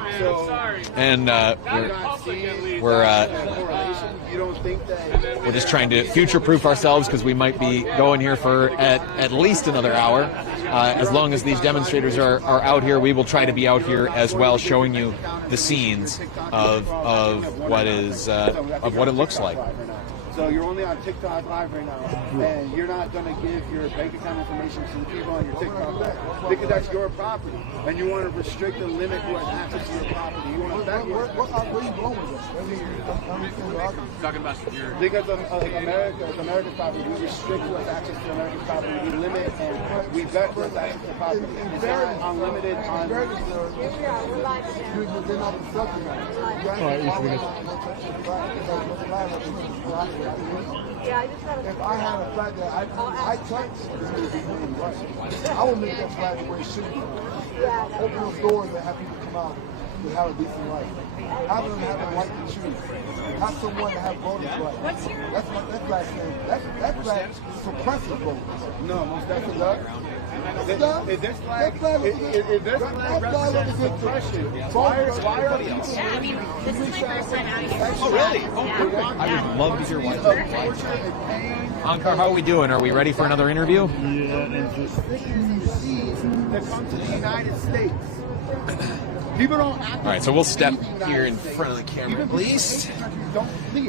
and we're just trying to future-proof ourselves, because we might be going here for at least another hour. As long as these demonstrators are out here, we will try to be out here as well, showing you the scenes of what it looks like. So you're only on TikTok Live right now, and you're not going to give your bank account information to the people on your TikTok Live, because that's your property, and you want to restrict and limit who has access to your property. You want to back where you going with this? talking about security. Because America's property, we restrict who has access to America's property. We limit and we vet who has access to property. It's not unlimited on. You're not the subject matter. If I had a flag that I touched, I would make that flag the way it should be. Open those doors and have people come out to have a decent life. Have them have a right to choose. Have someone to have voters' rights. That's what that flag stands. That flag suppresses voters. No, most definitely not. If this flag represents suppression, why are people... Yeah, I mean, this is my first time out here. Oh, really? Yeah. I would love to hear one. Ankar, how are we doing? Are we ready for another interview? That come to the United States. People don't act. All right, so we'll step here in front of the camera, please.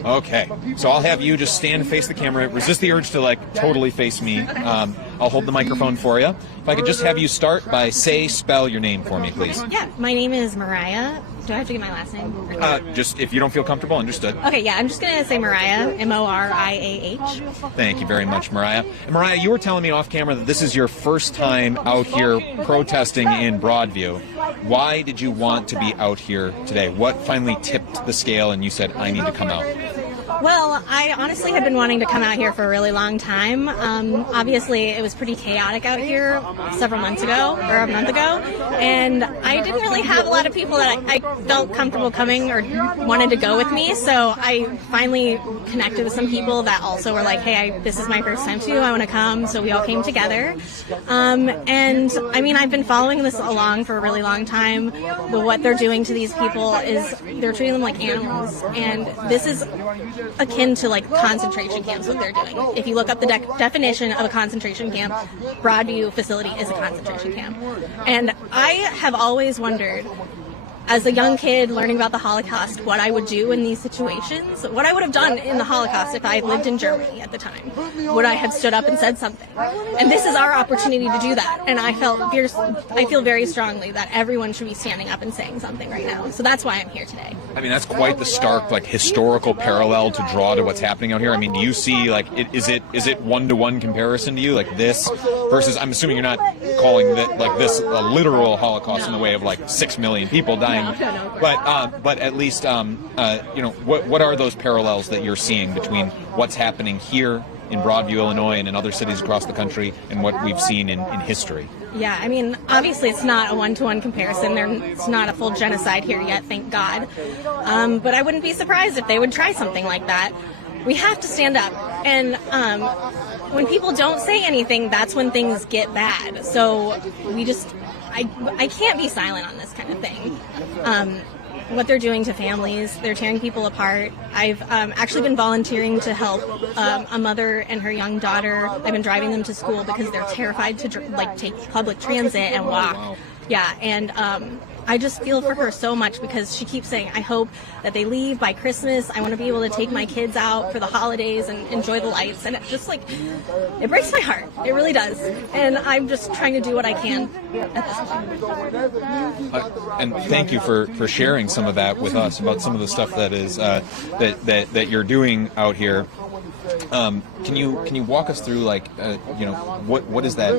Okay, so I'll have you just stand and face the camera. Resist the urge to, like, totally face me. I'll hold the microphone for you. If I could just have you start by spell your name for me, please. Yeah, my name is Mariah. Do I have to give my last name? Just if you don't feel comfortable, understood. Okay, yeah, I'm just going to say Mariah, M-O-R-I-A-H. Thank you very much, Mariah. And Mariah, you were telling me off camera that this is your first time out here protesting in Broadview. Why did you want to be out here today? What finally tipped the scale and you said, I need to come out? Well, I honestly had been wanting to come out here for a really long time. Obviously, it was pretty chaotic out here several months ago, or a month ago, and I didn't really have a lot of people that I felt comfortable coming or wanted to go with me, so I finally connected with some people that also were like, hey, this is my first time too, I want to come, so we all came together. And, I mean, I've been following this along for a really long time, but what they're doing to these people is they're treating them like animals, and this is akin to, like, concentration camps, what they're doing. If you look up the definition of a concentration camp, Broadview facility is a concentration camp. And I have always wondered, as a young kid learning about the Holocaust, what I would do in these situations, what I would have done in the Holocaust if I had lived in Germany at the time. Would I have stood up and said something? And this is our opportunity to do that. And I feel very strongly that everyone should be standing up and saying something right now. So that's why I'm here today. I mean, that's quite the stark, like, historical parallel to draw to what's happening out here. I mean, do you see, like, is it one-to-one comparison to you, like this versus? I'm assuming you're not calling this a literal Holocaust in the way of, like, 6 million people dying. But at least what are those parallels that you're seeing between what's happening here in Broadview, Illinois, and in other cities across the country, and what we've seen in history? Yeah, I mean, obviously it's not a one-to-one comparison. It's not a full genocide here yet, thank God. But I wouldn't be surprised if they would try something like that. We have to stand up. And when people don't say anything, that's when things get bad. So I can't be silent on this kind of thing. What they're doing to families, they're tearing people apart. I've actually been volunteering to help a mother and her young daughter. I've been driving them to school because they're terrified to take public transit and walk. Yeah, and I just feel for her so much because she keeps saying, I hope that they leave by Christmas. I want to be able to take my kids out for the holidays and enjoy the lights. And it just like, it breaks my heart. It really does. And I'm just trying to do what I can at this point. And thank you for sharing some of that with us about some of the stuff that is that you're doing out here. Can you walk us through, like, what is that,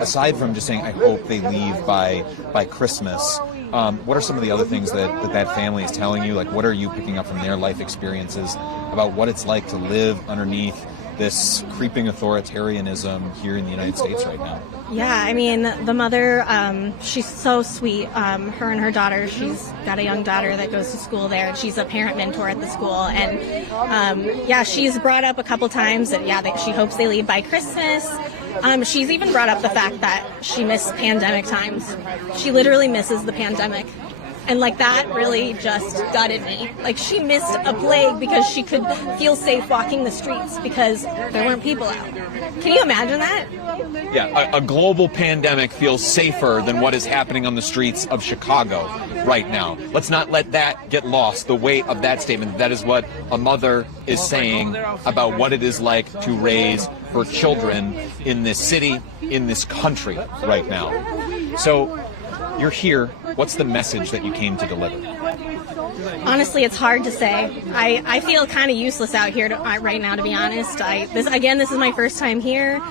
aside from just saying I hope they leave by Christmas, what are some of the other things that family is telling you? Like, what are you picking up from their life experiences about what it's like to live underneath this creeping authoritarianism here in the United States right now? Yeah, I mean, the mother, she's so sweet. Her and her daughter, she's got a young daughter that goes to school there, and she's a parent mentor at the school. And she's brought up a couple times that, she hopes they leave by Christmas. She's even brought up the fact that she missed pandemic times. She literally misses the pandemic. And like that really just gutted me. Like, she missed a plague because she could feel safe walking the streets because there weren't people out. Can you imagine that? Yeah, a global pandemic feels safer than what is happening on the streets of Chicago right now. Let's not let that get lost, the weight of that statement. That is what a mother is saying about what it is like to raise her children in this city, in this country right now. So, you're here. What's the message that you came to deliver? Honestly, it's hard to say. I feel kind of useless out here right now, to be honest. This is my first time here.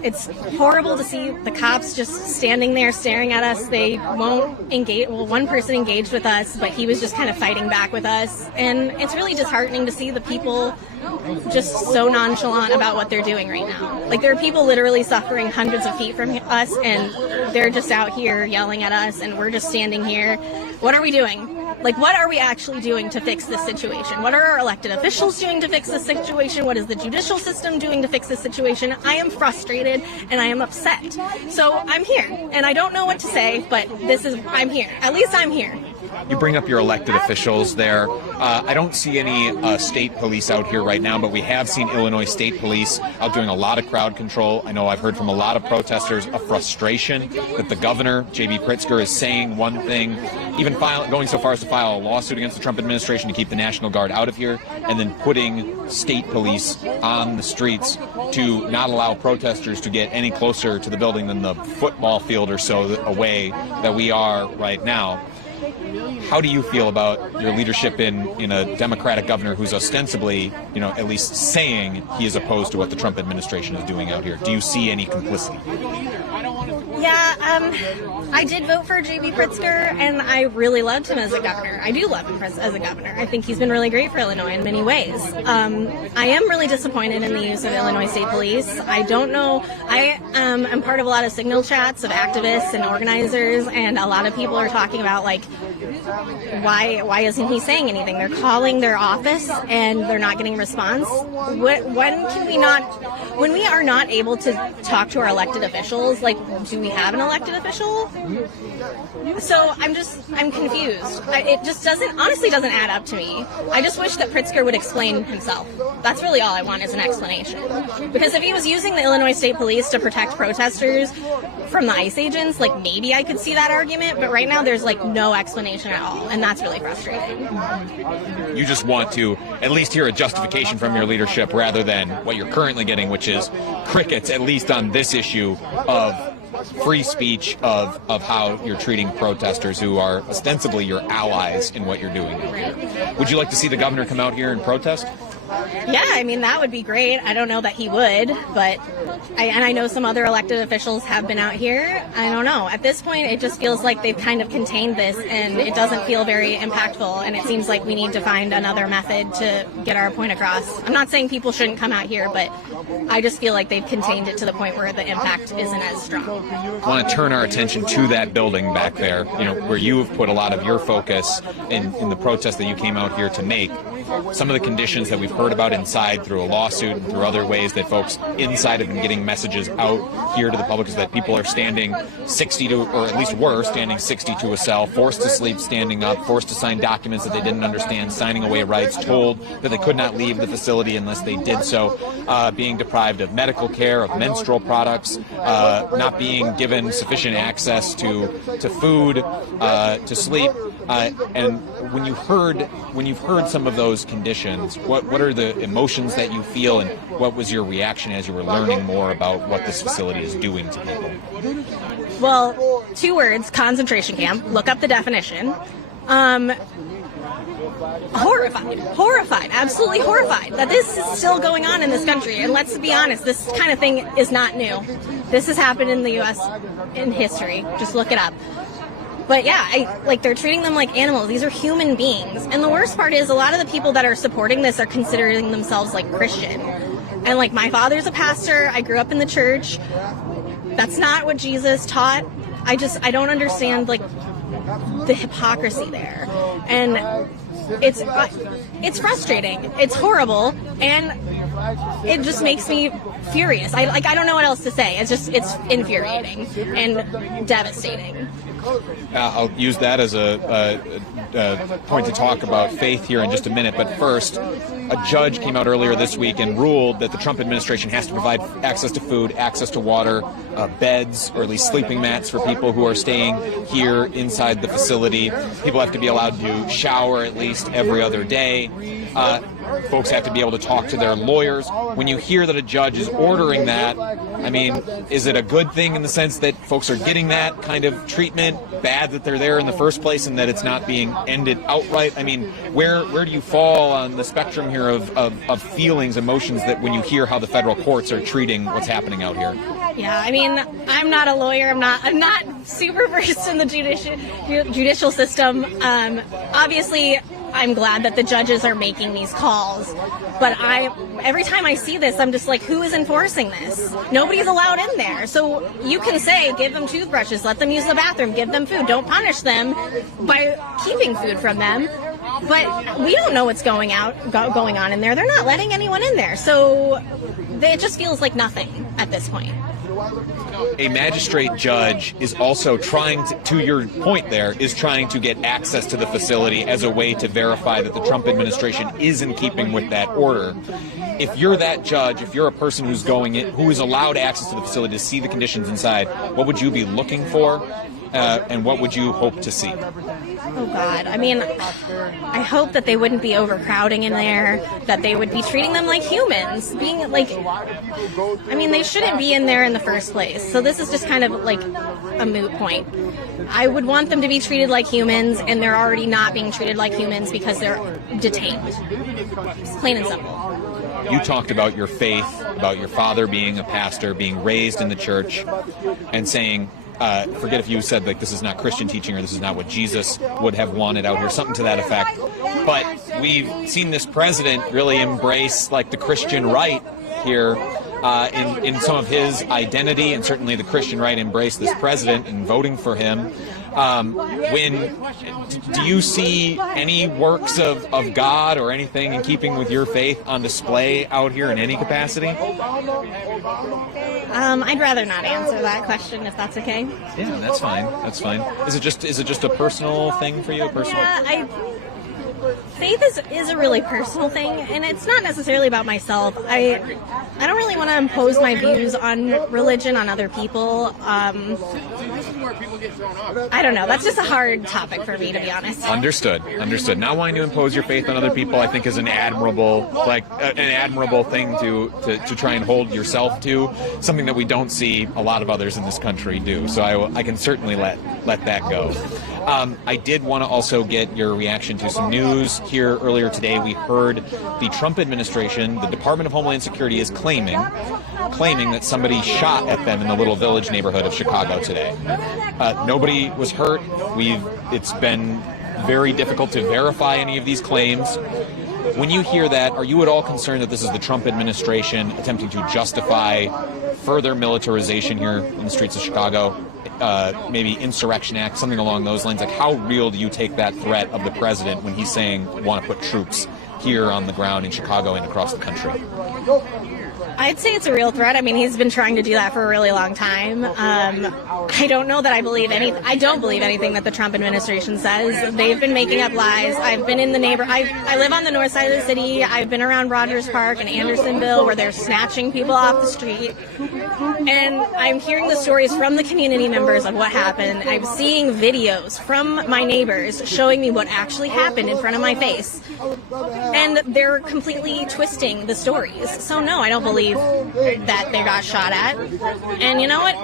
It's horrible to see the cops just standing there staring at us. They won't engage. Well, one person engaged with us, but he was just kind of fighting back with us. And it's really disheartening to see the people just so nonchalant about what they're doing right now. Like, there are people literally suffering hundreds of feet from us, and they're just out here yelling at us, and we're just standing here. What are we doing? Like, what are we actually doing to fix this situation? What are our elected officials doing to fix this situation? What is the judicial system doing to fix this situation? I am frustrated and I am upset. So I'm here, and I don't know what to say, but I'm here. At least I'm here. You bring up your elected officials there. I don't see any state police out here right now, but we have seen Illinois State Police out doing a lot of crowd control. I know I've heard from a lot of protesters a frustration that the governor, J.B. Pritzker, is saying one thing, even going so far as to file a lawsuit against the Trump administration to keep the National Guard out of here, and then putting state police on the streets to not allow protesters to get any closer to the building than the football field or so away that we are right now. How do you feel about your leadership in a Democratic governor who's ostensibly, at least saying he is opposed to what the Trump administration is doing out here? Do you see any complicity? Yeah, I did vote for J.B. Pritzker, and I really loved him as a governor. I do love him as a governor. I think he's been really great for Illinois in many ways. I am really disappointed in the use of Illinois State Police. I don't know. I'm part of a lot of signal chats of activists and organizers, and a lot of people are talking about, like, why isn't he saying anything? They're calling their office, and they're not getting a response. When we are not able to talk to our elected officials, like, do we have an elected official? So I'm confused. It just honestly doesn't add up to me. I just wish that Pritzker would explain himself. That's really all I want, is an explanation. Because if he was using the Illinois State Police to protect protesters from the ICE agents, like, maybe I could see that argument, but right now there's, like, no explanation at all, and that's really frustrating. You just want to at least hear a justification from your leadership rather than what you're currently getting, which is crickets, at least on this issue of free speech, of how you're treating protesters who are ostensibly your allies in what you're doing out here. Would you like to see the governor come out here and protest? Yeah, I mean, that would be great. I don't know that he would, but I know some other elected officials have been out here. I don't know. At this point, it just feels like they've kind of contained this, and it doesn't feel very impactful, and it seems like we need to find another method to get our point across. I'm not saying people shouldn't come out here, but I just feel like they've contained it to the point where the impact isn't as strong. I want to turn our attention to that building back there, where you have put a lot of your focus in the protest that you came out here to make. Some of the conditions that we've heard about inside through a lawsuit and through other ways that folks inside have been getting messages out here to the public is that people are standing 60 to, or at least were standing 60 to a cell, forced to sleep standing up, forced to sign documents that they didn't understand, signing away rights, told that they could not leave the facility unless they did so, being deprived of medical care, of menstrual products, not being given sufficient access to food, to sleep. And when you've heard some of those conditions, what are the emotions that you feel, and what was your reaction as you were learning more about what this facility is doing to people? Well, 2 words, concentration camp. Look up the definition. Horrified, absolutely horrified that this is still going on in this country. And let's be honest, this kind of thing is not new. This has happened in the U.S. in history. Just look it up. But yeah, they're treating them like animals. These are human beings. And the worst part is a lot of the people that are supporting this are considering themselves like Christian. And like my father's a pastor. I grew up in the church. That's not what Jesus taught. I don't understand like the hypocrisy there. And it's frustrating. It's horrible. And it just makes me furious. I don't know what else to say. It's infuriating and devastating. I'll use that as a point to talk about faith here in just a minute. But first, a judge came out earlier this week and ruled that the Trump administration has to provide access to food, access to water, beds, or at least sleeping mats for people who are staying here inside the facility. People have to be allowed to shower at least every other day. Folks have to be able to talk to their lawyers. When you hear that a judge is ordering that, I mean, is it a good thing in the sense that folks are getting that kind of treatment? Bad that they're there in the first place and that it's not being ended outright? I mean, where do you fall on the spectrum here of feelings, emotions, that when you hear how the federal courts are treating what's happening out here? Yeah, I mean, I'm not a lawyer. I'm not super versed in the judicial system. Obviously, I'm glad that the judges are making these calls, but every time I see this, I'm just like, who is enforcing this? Nobody's allowed in there. So you can say, give them toothbrushes, let them use the bathroom, give them food. Don't punish them by keeping food from them. But we don't know what's going on in there. They're not letting anyone in there. So it just feels like nothing at this point. A magistrate judge is also trying to your point there, is trying to get access to the facility as a way to verify that the Trump administration is in keeping with that order. If you're that judge, if you're a person who's going in, who is allowed access to the facility to see the conditions inside, what would you be looking for? And what would you hope to see? Oh, God. I mean, I hope that they wouldn't be overcrowding in there, that they would be treating them like humans. Being like, I mean, they shouldn't be in there in the first place. So this is just kind of like a moot point. I would want them to be treated like humans, and they're already not being treated like humans because they're detained. Plain and simple. You talked about your faith, about your father being a pastor, being raised in the church, and saying, forget if you said like this is not Christian teaching or this is not what Jesus would have wanted out here, something to that effect. But we've seen this president really embrace like the Christian right here in some of his identity, and certainly the Christian right embraced this president and voting for him. Do you see any works of God or anything in keeping with your faith on display out here in any capacity? I'd rather not answer that question if that's okay. Yeah, that's fine. That's fine. Is it just a personal thing for you? Yeah, faith is a really personal thing, and it's not necessarily about myself. I don't really want to impose my views on religion on other people. I don't know. That's just a hard topic for me, to be honest. Understood. Not wanting to impose your faith on other people, I think, is an admirable thing to try and hold yourself to. Something that we don't see a lot of others in this country do. So I can certainly let that go. I did want to also get your reaction to some news here earlier today. We heard the Trump administration, the Department of Homeland Security, is claiming that somebody shot at them in the Little Village neighborhood of Chicago today. Nobody was hurt. It's been very difficult to verify any of these claims. When you hear that, are you at all concerned that this is the Trump administration attempting to justify further militarization here in the streets of Chicago? Maybe insurrection act, something along those lines? Like, how real do you take that threat of the president when he's saying want to put troops here on the ground in Chicago and across the country? I'd say it's a real threat. I mean, he's been trying to do that for a really long time. I don't know that I don't believe anything that the Trump administration says. They've been making up lies. I've been in the I live on the north side of the city. I've been around Rogers Park and Andersonville where they're snatching people off the street. And I'm hearing the stories from the community members of what happened. I'm seeing videos from my neighbors showing me what actually happened in front of my face. And they're completely twisting the stories. So no, I don't believe that they got shot at. And you know what?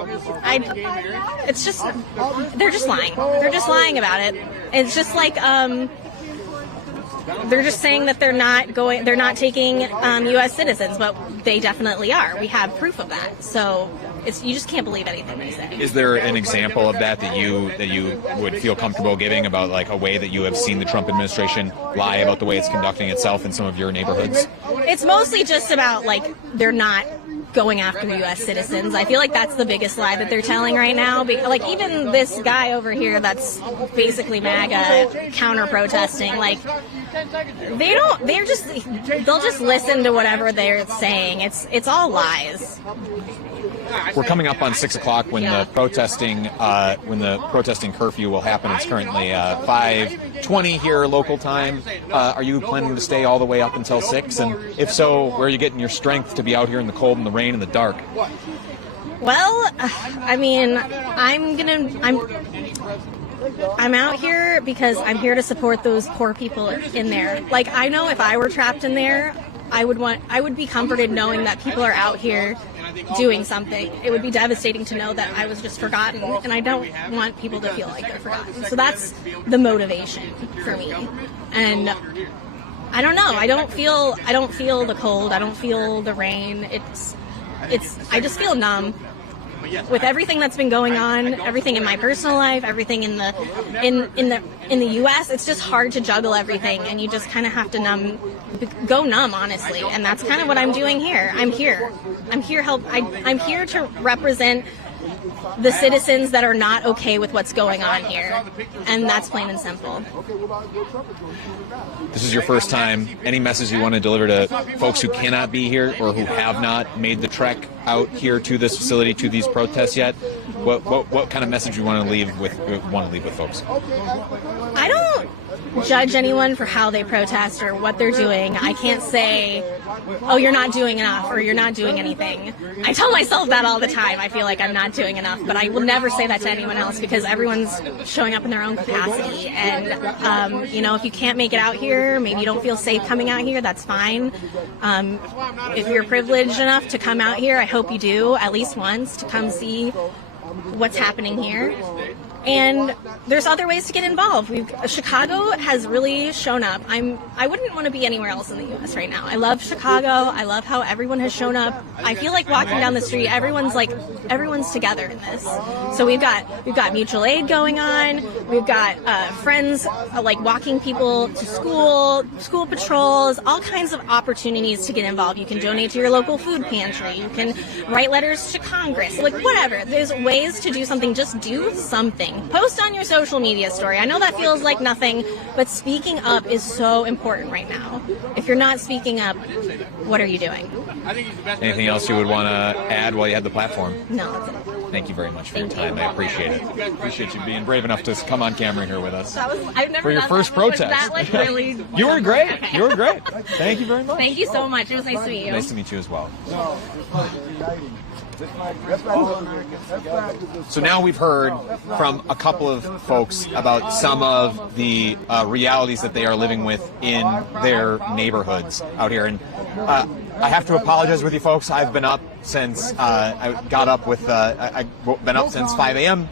They're just lying. They're just lying about it. It's just like, they're just saying that they're not taking U.S. citizens, but they definitely are. We have proof of that. So you just can't believe anything they say. Is there an example of that you would feel comfortable giving about like a way that you have seen the Trump administration lie about the way it's conducting itself in some of your neighborhoods? It's mostly just about like they're not going after U.S. citizens. I feel like that's the biggest lie that they're telling right now. Like even this guy over here that's basically MAGA counter-protesting, like they'll just listen to whatever they're saying. It's all lies. We're coming up on 6 o'clock when the protesting curfew will happen. It's currently 5:20 here local time. Are you planning to stay all the way up until 6? And if so, where are you getting your strength to be out here in the cold and the rain and the dark? Well, I mean, I'm out here because I'm here to support those poor people in there. Like, I know if I were trapped in there, I would be comforted knowing that people are out here doing something. It would be devastating to know that I was just forgotten, and I don't want people to feel like they're forgotten. So that's the motivation for me. And I don't know. I don't feel the cold. I don't feel the rain. I just feel numb. With everything that's been going on, everything in my personal life, everything in the U.S., it's just hard to juggle everything, and you just kind of have to go numb, honestly. And that's kind of what I'm doing here. I'm here to represent the citizens that are not okay with what's going on here, and that's plain and simple. This is your first time. Any message you want to deliver to folks who cannot be here or who have not made the trek out here to this facility, to these protests yet? What kind of message you want to leave with folks? I don't judge anyone for how they protest or what they're doing. I can't say, oh, you're not doing enough or you're not doing anything. I tell myself that all the time. I feel like I'm not doing enough, but I will never say that to anyone else because everyone's showing up in their own capacity. And, if you can't make it out here, maybe you don't feel safe coming out here, that's fine. If you're privileged enough to come out here, I hope you do at least once to come see what's happening here. And there's other ways to get involved. Chicago has really shown up. I wouldn't want to be anywhere else in the U.S. right now. I love Chicago. I love how everyone has shown up. I feel like walking down the street, everyone's together in this. So we've got mutual aid going on. We've got friends like walking people to school patrols, all kinds of opportunities to get involved. You can donate to your local food pantry. You can write letters to Congress. Like whatever. There's ways to do something. Just do something. Post on your social media story. I know that feels like nothing, but speaking up is so important right now. If you're not speaking up, what are you doing? Anything else you would want to add while you had the platform? No, that's it. Thank you very much for your time. I appreciate it. Appreciate you being brave enough to come on camera here with us. I've never for your done first that before. protest. Was that like really? You were great. You were great. Thank you very much. Thank you so much. It was nice to meet you. Nice to meet you as well. So now we've heard from a couple of folks about some of the realities that they are living with in their neighborhoods out here. And I have to apologize with you folks. I've been up since I've been up since 5 a.m.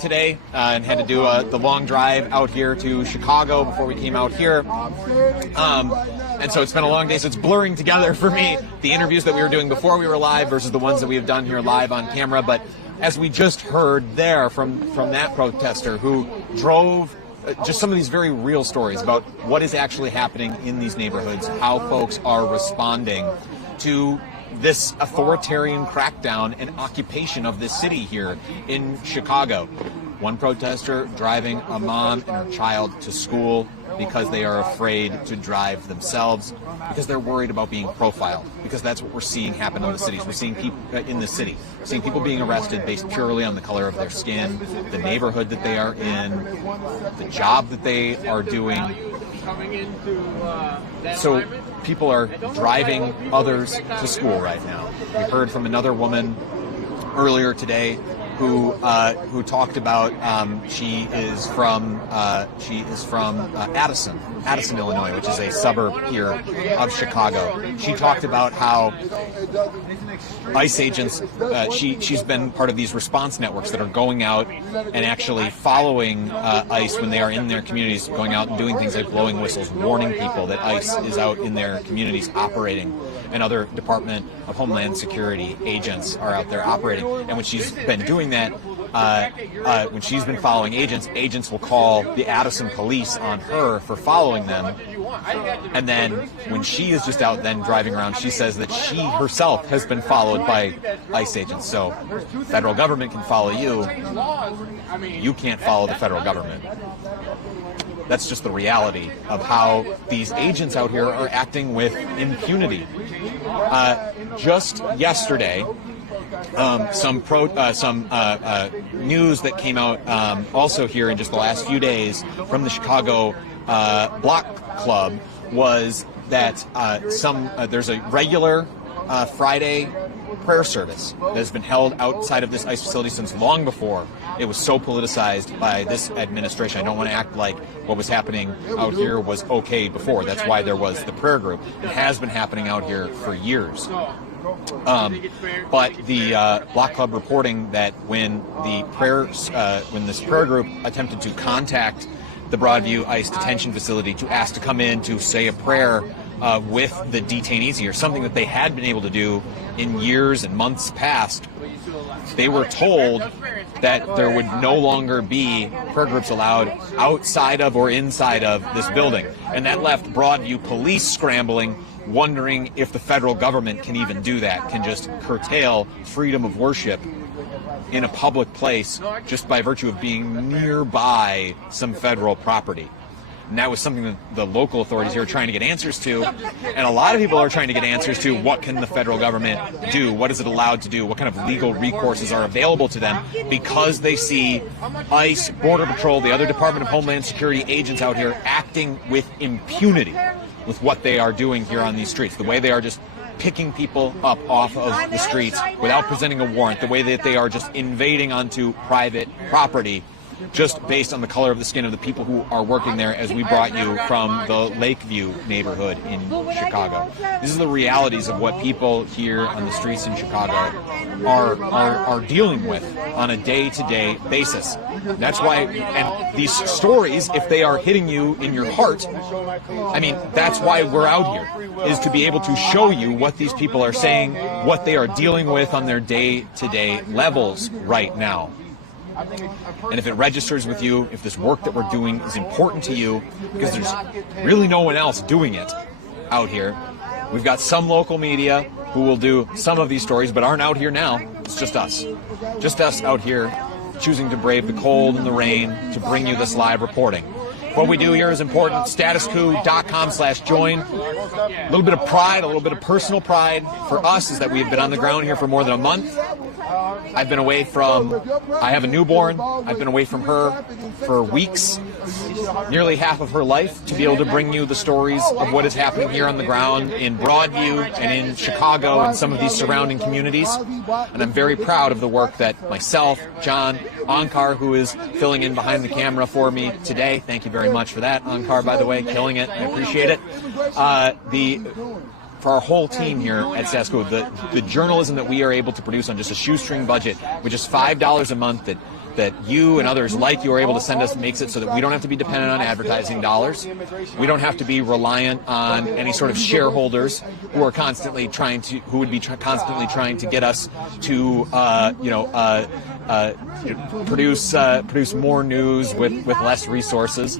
Today and had to do the long drive out here to Chicago before we came out here. And so it's been a long day, so it's blurring together for me the interviews that we were doing before we were live versus the ones that we have done here live on camera. But as we just heard there from that protester who drove just some of these very real stories about what is actually happening in these neighborhoods, how folks are responding to this authoritarian crackdown and occupation of this city here in Chicago. one protester driving a mom and her child to school because they are afraid to drive themselves, because they're worried about being profiled, because that's what we're seeing happen in the cities. We're seeing people in the city, we're seeing people being arrested based purely on the color of their skin, the neighborhood that they are in, the job that they are doing. So people are driving others to school right now. We heard from another woman earlier today who talked about she is from Addison, Illinois, which is a suburb here of Chicago. She talked about how ICE agents, she's been part of these response networks that are going out and actually following ICE when they are in their communities, going out and doing things like blowing whistles, warning people that ICE is out in their communities operating, and other Department of Homeland Security agents are out there operating. And when she's been doing that, when she's been following agents will call the Addison police on her for following them. And then when she is just out then driving around, she says that she herself has been followed by ICE agents. So federal government can follow you. You can't follow the federal government. That's just the reality of how these agents out here are acting with impunity. Just yesterday, some news that came out also here in just the last few days from the Chicago Block Club was that there's a regular Friday prayer service that has been held outside of this ICE facility since long before it was so politicized by this administration. I don't want to act like what was happening out here was okay before. That's why there was the prayer group. It has been happening out here for years. But the Block Club reporting that when this prayer group attempted to contact the Broadview ICE detention facility to ask to come in to say a prayer with the detainees here, something that they had been able to do in years and months past, they were told that there would no longer be prayer groups allowed outside of or inside of this building. And that left Broadview police scrambling, wondering if the federal government can even do that, can just curtail freedom of worship in a public place just by virtue of being nearby some federal property. And that was something that the local authorities here are trying to get answers to. And a lot of people are trying to get answers to what can the federal government do? What is it allowed to do? What kind of legal recourses are available to them? Because they see ICE, Border Patrol, the other Department of Homeland Security agents out here acting with impunity with what they are doing here on these streets. The way they are just picking people up off of the streets without presenting a warrant. The way that they are just invading onto private property just based on the color of the skin of the people who are working there, as we brought you from the Lakeview neighborhood in Chicago. These are the realities of what people here on the streets in Chicago are dealing with on a day-to-day basis. That's why, and these stories, if they are hitting you in your heart, I mean, that's why we're out here, is to be able to show you what these people are saying, what they are dealing with on their day-to-day levels right now. And if it registers with you, if this work that we're doing is important to you, because there's really no one else doing it out here. We've got some local media who will do some of these stories, but aren't out here now. It's just us. Just us out here choosing to brave the cold and the rain to bring you this live reporting. What we do here is important. StatusCoup.com/join. A little bit of pride, a little bit of personal pride for us is that we have been on the ground here for more than a month. I've been away from, I have a newborn. I've been away from her for weeks, nearly half of her life, to be able to bring you the stories of what is happening here on the ground in Broadview and in Chicago and some of these surrounding communities. And I'm very proud of the work that myself, John, Ankar, who is filling in behind the camera for me today. Thank you very much for that, Ankar, by the way, killing it. I appreciate it. For our whole team here at Status Coup, the journalism that we are able to produce on just a shoestring budget with just $5 a month that you and others like you are able to send us makes it so that we don't have to be dependent on advertising dollars. We don't have to be reliant on any sort of shareholders who are constantly constantly trying to get us to produce more news with less resources.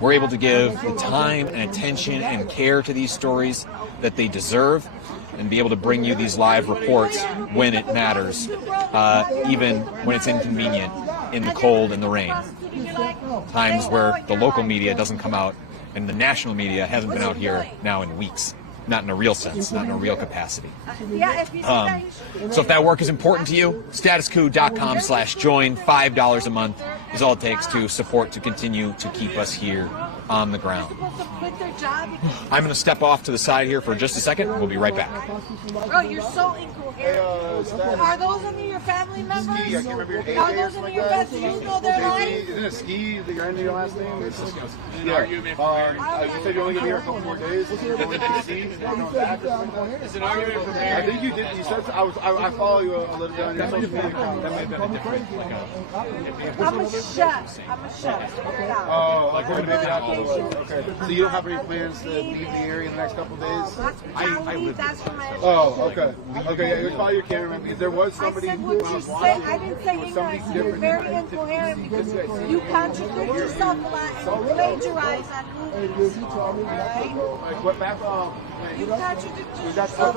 We're able to give the time and attention and care to these stories that they deserve and be able to bring you these live reports when it matters, even when it's inconvenient. in the cold and the rain. Times where the local media doesn't come out and the national media hasn't been out here now in weeks. Not in a real sense, not in a real capacity. So if that work is important to you, statuscoup.com/join, $5 a month is all it takes to support, to continue to keep us here on the ground. I'm going to step off to the side here for just a second. We'll be right back. Bro, you're so incoherent. Are those any of your family members? Are those any of your best? Do you know their life? Isn't it Ski? Is your last name? Yeah. You said you're only going to be here a couple more days. It's an argument from there. I think you did. You said I follow you a little bit on your social media account. That might have been a different. I'm a chef. Oh, like we're going to be out all the way. Okay. So you don't have any plans to leave the area in the next couple of days? Oh, okay. Okay, yeah, you're probably your cameraman because there was somebody. I said what you said. I didn't say ignorant. You're very incoherent because you contradict yourself a lot and plagiarize on movies. Like what back? You contradict yourself.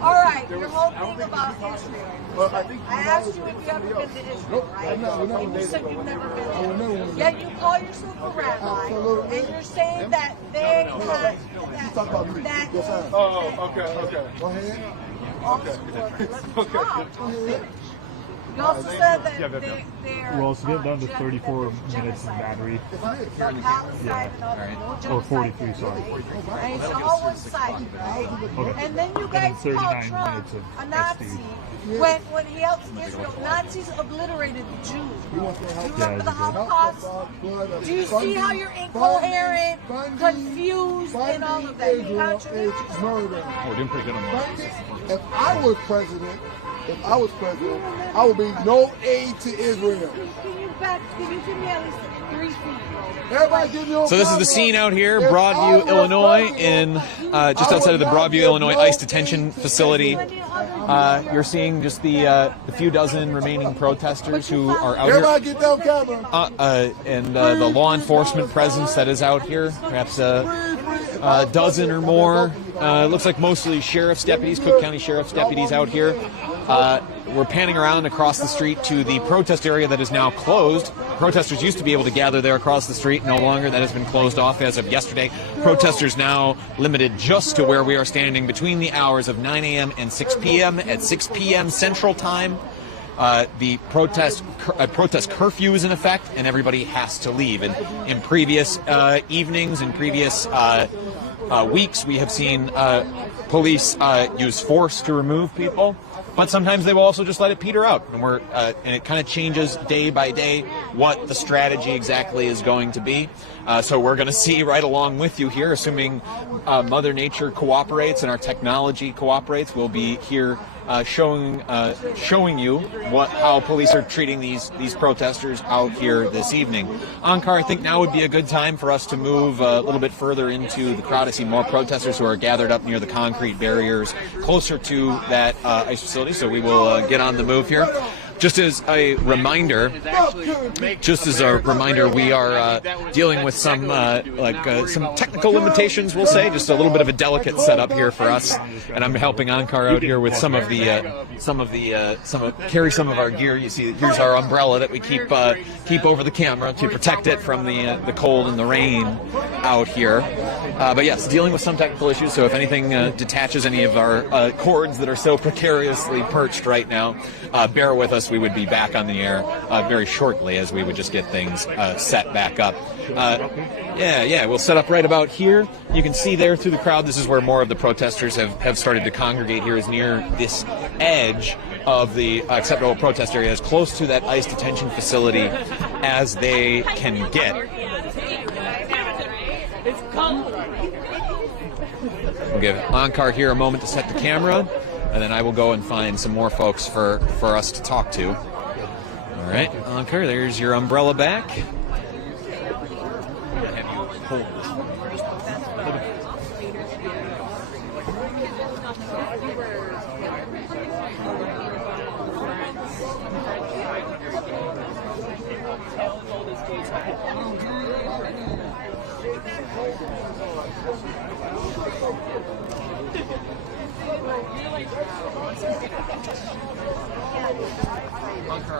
All right, your whole thing about Israel. I asked you if you ever been to Israel, right? And you said you've never been there. Yet you call yourself a rabbi, and you're saying that they had that. Oh, okay. Go ahead. Okay. You also said that they're... We're also getting down to 34 minutes in battery. Or 43, sorry. Right, so all one side, right? Okay. And then you guys call Trump a Nazi when he helps Israel. Nazis obliterated the Jews. Do you remember the Holocaust? Do you see how you're incoherent, confused, and all of that? You contradict yourself. We're doing pretty good on that. If I was president, I would be no aid to Israel. Can you give me at least 3 feet? Everybody give me So this is the scene out here, Broadview, Illinois, in just outside of the Broadview, Illinois ICE detention facility. You're seeing just the few dozen remaining protesters who are out Everybody here. get down camera. And the law enforcement presence that is out here, perhaps a dozen or more. Looks like mostly sheriff's deputies, Cook County Sheriff's deputies out here. We're panning around across the street to the protest area that is now closed. Protesters used to be able to gather there across the street. No longer. That has been closed off as of yesterday. Protesters now limited just to where we are standing between the hours of 9 a.m. and 6 p.m. At 6 p.m. Central Time, the protest curfew is in effect, and everybody has to leave. And in previous evenings, in previous weeks, we have seen police use force to remove people. But sometimes they will also just let it peter out, and and it kind of changes day by day what the strategy exactly is going to be. So we're going to see right along with you here, assuming Mother Nature cooperates and our technology cooperates. We'll be here showing you how police are treating these protesters out here this evening. Ankar, I think now would be a good time for us to move a little bit further into the crowd. I see more protesters who are gathered up near the concrete barriers closer to that ICE facility, so we will get on the move here. Just as a reminder, we are dealing with some technical limitations, we'll say, just a little bit of a delicate setup here for us, and I'm helping Ankar out here with carry some of our gear. You see, here's our umbrella that we keep over the camera to protect it from the cold and the rain out here. But yes, dealing with some technical issues. So if anything detaches any of our cords that are so precariously perched right now, bear with us. We would be back on the air very shortly as we would just get things set back up. We'll set up right about here. You can see there through the crowd, this is where more of the protesters have started to congregate. Here is near this edge of the acceptable protest area, as close to that ICE detention facility as they can get. We'll give Ankar here a moment to set the camera, and then I will go and find some more folks for us to talk to. All right, Ankar, there's your umbrella back. Hold this one.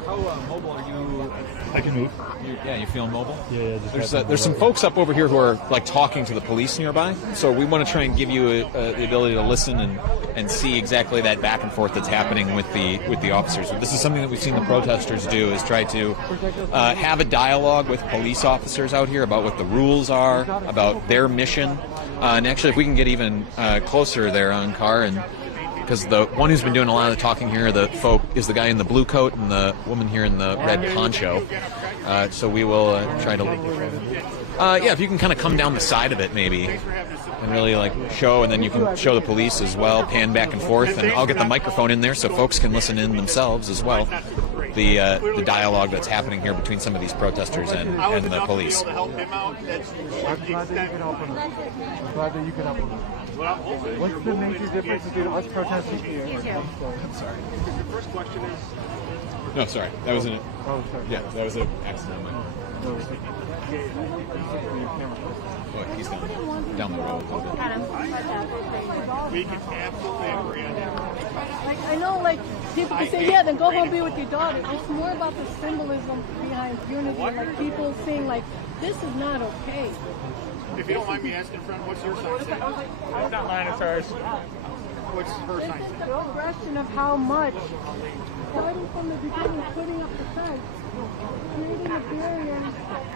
How mobile are you? I can move. You feeling mobile? Yeah. There's some folks up over here who are like talking to the police nearby. So we want to try and give you the ability to listen and see exactly that back and forth that's happening with the officers. This is something that we've seen the protesters do, is try to have a dialogue with police officers out here about what the rules are, about their mission. And actually, if we can get even closer there on Carr, and because the one who's been doing a lot of the talking here, is the guy in the blue coat and the woman here in the red poncho. So we will try to. If you can kind of come down the side of it, maybe, and really like show, and then you can show the police as well, pan back and forth, and I'll get the microphone in there so folks can listen in themselves as well. The dialogue that's happening here between some of these protesters and the police. I'm glad that you can help him. What's the major difference between us protesting here? I'm sorry. Your first question is. No, sorry. That was an. Oh, sorry. Yeah, that was an accident. Oh, he's down the road a little bit. We can absolutely agree on that. Like, I know, like, people can say, yeah, then go home be with your daughter. It's more about the symbolism behind unity. Like, people saying, like, this is not okay. If you don't mind me asking, friend, what's your sign? It's not mine, it's hers. What's her sign? It's the question of how much, starting from the beginning, putting up the fence, creating a barrier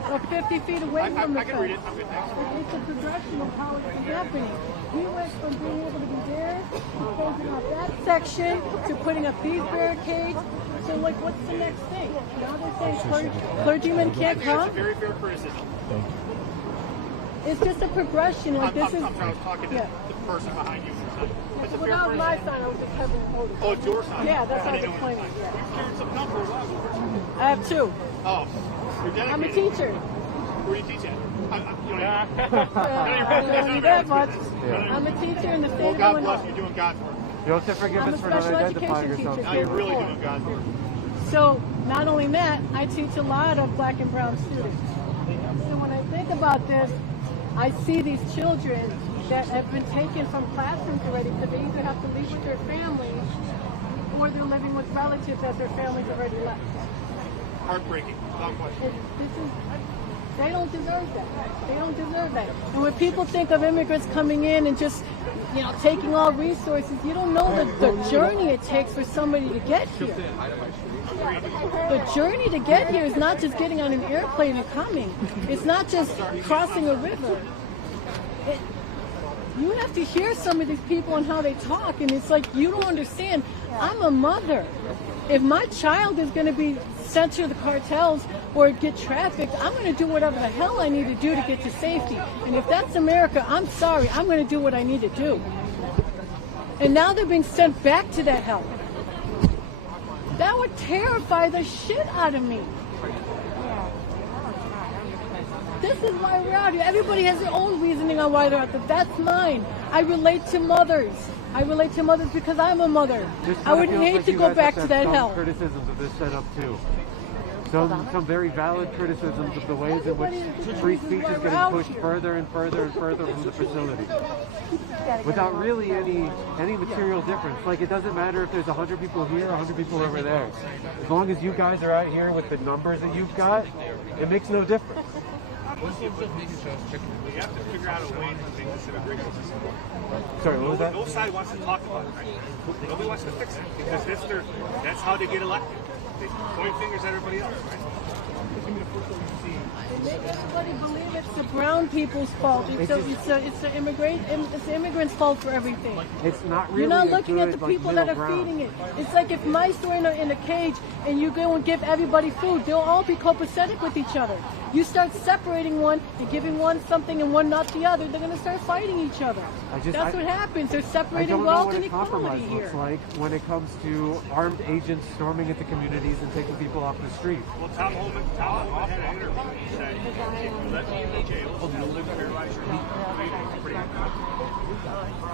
of 50 feet away from the fence. It's a progression of how it's been happening. We went from being able to be there, closing off that section, to putting up these barricades. So, like, what's the next thing? Now they're saying clergymen can't come? That's a very fair criticism. It's just a progression. Like, this is. I was talking to the person behind you. It's a fair Without my criticism. sign, I was just having a hold. Oh, it's your sign? Yeah, that's How what I do was you know explaining. it's mine? Carrying some numbers. I have two. Oh, you're dedicated. I'm a teacher. Where do you teach at? I don't need that much. I'm a teacher in the state Well, of God Illinois. bless you. You're doing God's work. You also forgive I'm a us for not special identifying education yourself. teacher. Now you're really doing God's work. So, not only that, I teach a lot of black and brown students. So when I think about this, I see these children that have been taken from classrooms already, so they either have to leave with their families or they're living with relatives that their families already left. Heartbreaking. Without question. They don't deserve that. They don't deserve that. And when people think of immigrants coming in and just, taking all resources, you don't know the journey it takes for somebody to get here. The journey to get here is not just getting on an airplane and coming. It's not just crossing a river. You have to hear some of these people and how they talk, and it's like, you don't understand. I'm a mother. If my child is going to be sent to the cartels or get trafficked, I'm going to do whatever the hell I need to do to get to safety. And if that's America, I'm sorry, I'm going to do what I need to do. And now they're being sent back to that hell. That would terrify the shit out of me. This is why we're out here. Everybody has their own reasoning on why they're out there. That's mine. I relate to mothers. I relate to mothers because I'm a mother. I would hate to go back to that hell. Criticisms of this setup too. Some very valid criticisms of the ways in which free speech is getting pushed further and further and further from the facility, without really any material difference. Like, it doesn't matter if there's 100 people here, 100 people over there. As long as you guys are out here with the numbers that you've got, it makes no difference. We have to figure out a way to make this immigration system work. Sorry, what was that? No side wants to talk about it, right? Nobody wants to fix it because that's how they get elected. They point fingers at everybody else, right? They make everybody believe it's the brown people's fault. It's the immigrants' fault for everything. It's not really. You're not looking at the good, people like, that are middle ground. feeding it. It's like if mice were in a cage and you go and give everybody food, they'll all be copacetic with each other. You start separating one and giving one something and one not the other, they're going to start fighting each other. That's what happens. They're separating wealth and equality here. Looks like when it comes to armed agents storming into communities and taking people off the street. Well, Tom Holman had an interview. He said, if you let me in the jail, you'll live here by your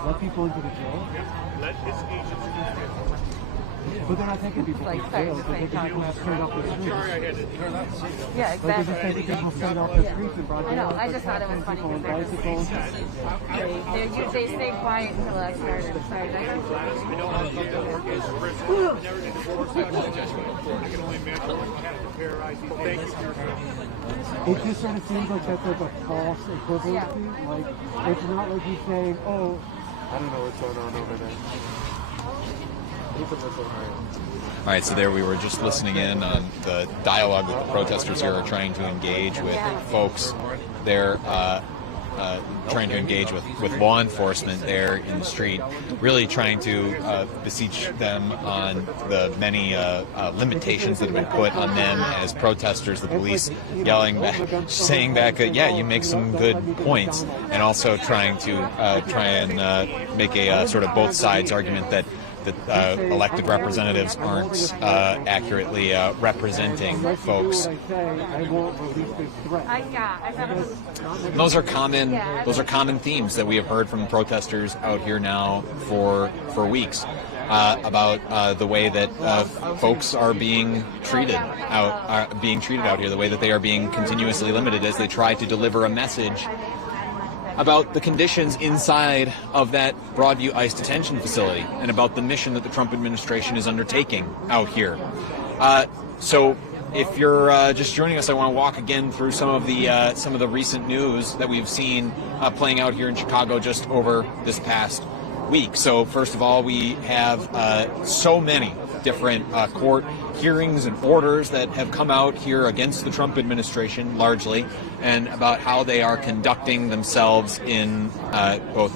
Let people into the jail? Let his agents do that. But they're not taking people Like, to jail. They're taking people straight off the streets. Yeah, Like they're just exactly. taking people straight off the streets and broad I know. daylight. I just thought it was funny People on because bicycles. they stay quiet until I started. It just sort of seems like that's like a false equivalency. Like, it's not like you saying, oh, I don't know what's going on over there. All right, so there we were just listening in on the dialogue that the protesters here are trying to engage with folks. They're trying to engage with law enforcement there in the street, really trying to beseech them on the many limitations that have been put on them as protesters, the police yelling back, saying back, yeah, you make some good points, and also trying to make a sort of both sides argument that elected representatives aren't accurately representing folks. Those are common themes that we have heard from protesters out here now for weeks about the way that folks are being treated out here, the way that they are being continuously limited as they try to deliver a message about the conditions inside of that Broadview ICE detention facility and about the mission that the Trump administration is undertaking out here. So if you're just joining us, I want to walk again through some of the recent news that we've seen playing out here in Chicago just over this past week. So first of all, we have so many different court hearings and orders that have come out here against the Trump administration largely, and about how they are conducting themselves in both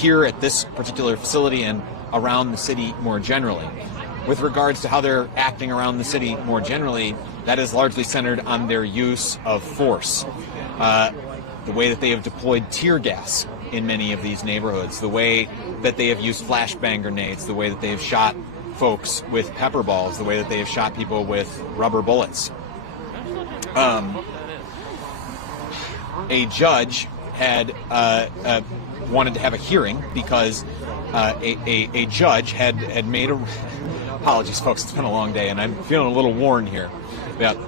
here at this particular facility and around the city more generally. With regards to how they're acting around the city more generally, that is largely centered on their use of force. The way that they have deployed tear gas in many of these neighborhoods, the way that they have used flashbang grenades, the way that they have shot folks with pepper balls, the way that they have shot people with rubber bullets. A judge had wanted to have a hearing because a judge had made a... Apologies, folks, it's been a long day and I'm feeling a little worn here. But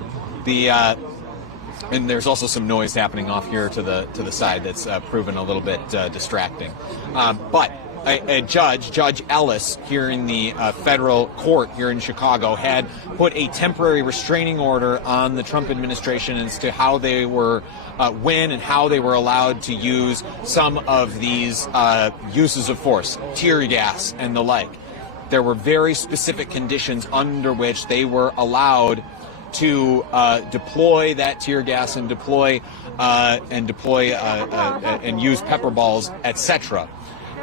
and there's also some noise happening off here to the side that's proven a little bit distracting. But a judge, Judge Ellis, here in the federal court here in Chicago, had put a temporary restraining order on the Trump administration as to how they were, when and how they were allowed to use some of these uses of force, tear gas and the like. There were very specific conditions under which they were allowed to deploy that tear gas and deploy and use pepper balls, etc.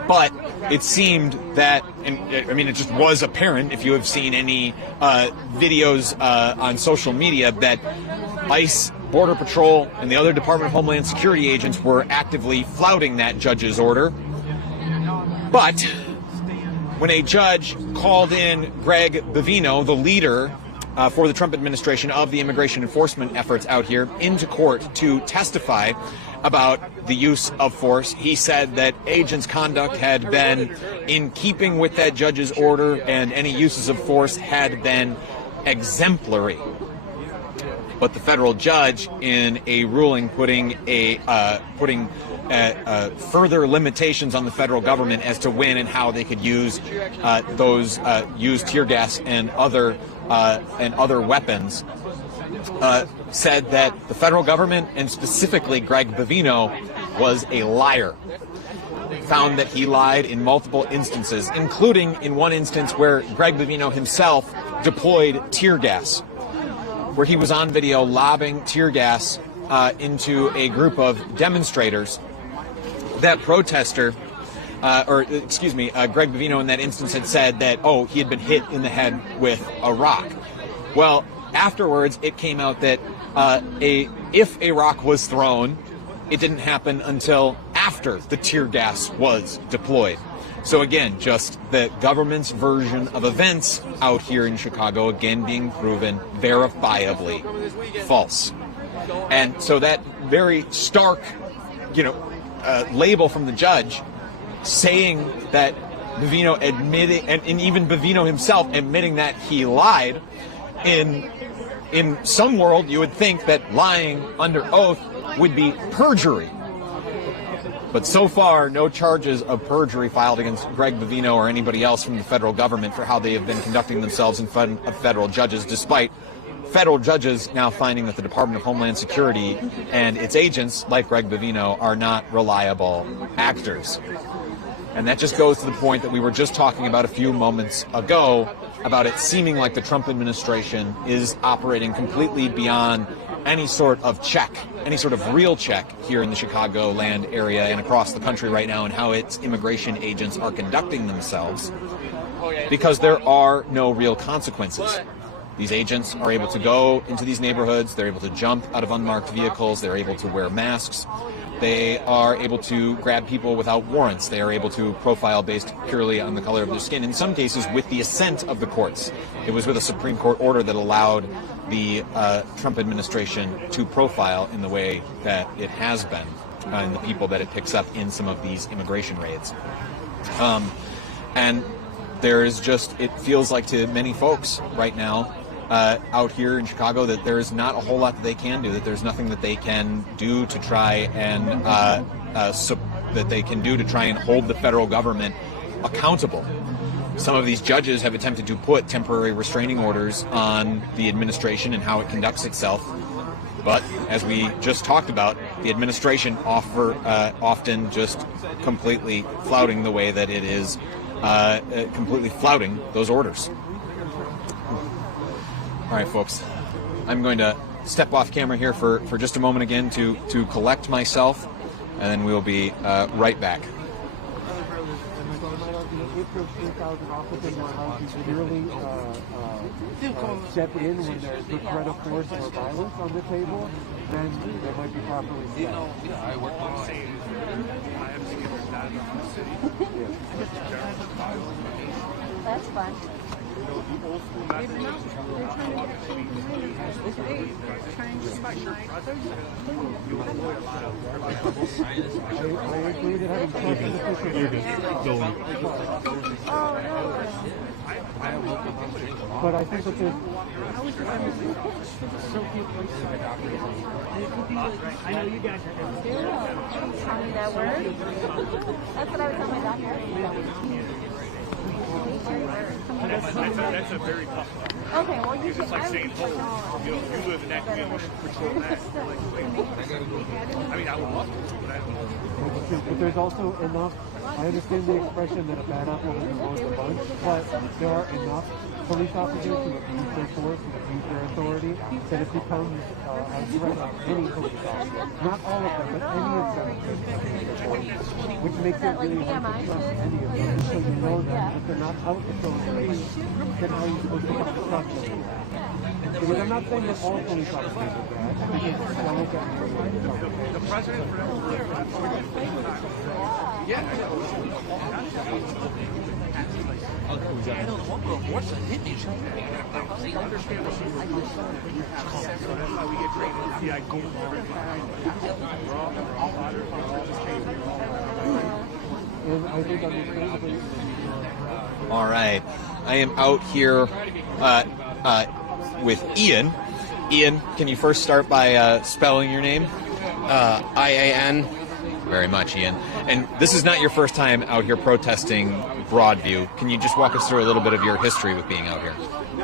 But it seemed that, and I mean, it just was apparent if you have seen any videos on social media, that ICE, Border Patrol, and the other Department of Homeland Security agents were actively flouting that judge's order. But when a judge called in Greg Bavino, the leader for the Trump administration of the immigration enforcement efforts out here, into court to testify about the use of force, he said that agents' conduct had been in keeping with that judge's order and any uses of force had been exemplary. But the federal judge, in a ruling putting further limitations on the federal government as to when and how they could use use tear gas and other weapons, said that the federal government, and specifically Greg Bavino, was a liar. Found that he lied in multiple instances, including in one instance where Greg Bavino himself deployed tear gas, where he was on video lobbing tear gas into a group of demonstrators. That protester, Greg Bavino in that instance had said that, oh, he had been hit in the head with a rock. Well, afterwards, it came out that if a rock was thrown, it didn't happen until after the tear gas was deployed. So again, just the government's version of events out here in Chicago, again being proven verifiably false. And so that very stark, label from the judge saying that Bavino admitting, and even Bavino himself admitting that he lied. In some world, you would think that lying under oath would be perjury. But so far, no charges of perjury filed against Greg Bavino or anybody else from the federal government for how they have been conducting themselves in front of federal judges, despite federal judges now finding that the Department of Homeland Security and its agents, like Greg Bavino, are not reliable actors. And that just goes to the point that we were just talking about a few moments ago, about it seeming like the Trump administration is operating completely beyond any sort of check, any sort of real check here in the Chicagoland area and across the country right now, and how its immigration agents are conducting themselves, because there are no real consequences. These agents are able to go into these neighborhoods, they're able to jump out of unmarked vehicles, they're able to wear masks, they are able to grab people without warrants, they are able to profile based purely on the color of their skin, in some cases with the assent of the courts. It was with a Supreme Court order that allowed the Trump administration to profile in the way that it has been, and the people that it picks up in some of these immigration raids. And there is just, it feels like to many folks right now, out here in Chicago, that there's not a whole lot that they can do, that there's nothing that they can do to try and hold the federal government accountable. Some of these judges have attempted to put temporary restraining orders on the administration and how it conducts itself. But as we just talked about, the administration often just completely flouting the way that it is, completely flouting those orders. All right, folks, I'm going to step off camera here for just a moment again to collect myself, and then we'll be right back. If those 3,000 officers are allowed to clearly step in when there's the threat of force or violence on the table, then they might be properly staffed. I work on the same. I have to give her that in the city. That's fun. The old school method I agree that having trusted officials. You're good. Go on. But I think that there's... I know you guys are going to tell me that word. That's what I would tell my doctor. That's a very tough one. Okay, well, you It's like saying, oh, you live in that community, patrol that. I mean, I would love to, but I don't know. But there's also enough, I understand the expression that a bad apple doesn't grow the bunch, but there are enough police officers who abuse their force and abuse their authority that it becomes a threat of any police officer. Not all of them, but any of them, which makes it really hard to trust any of them. So you know that if they're not out patrolling, then how are you supposed to trust them? Because I'm not saying that all police officers are bad, because some of them are bad. The president All right, I am out here with Ian. Ian, can you first start by spelling your name? I-A-N. Very much, Ian. And this is not your first time out here protesting Broadview. Can you just walk us through a little bit of your history with being out here?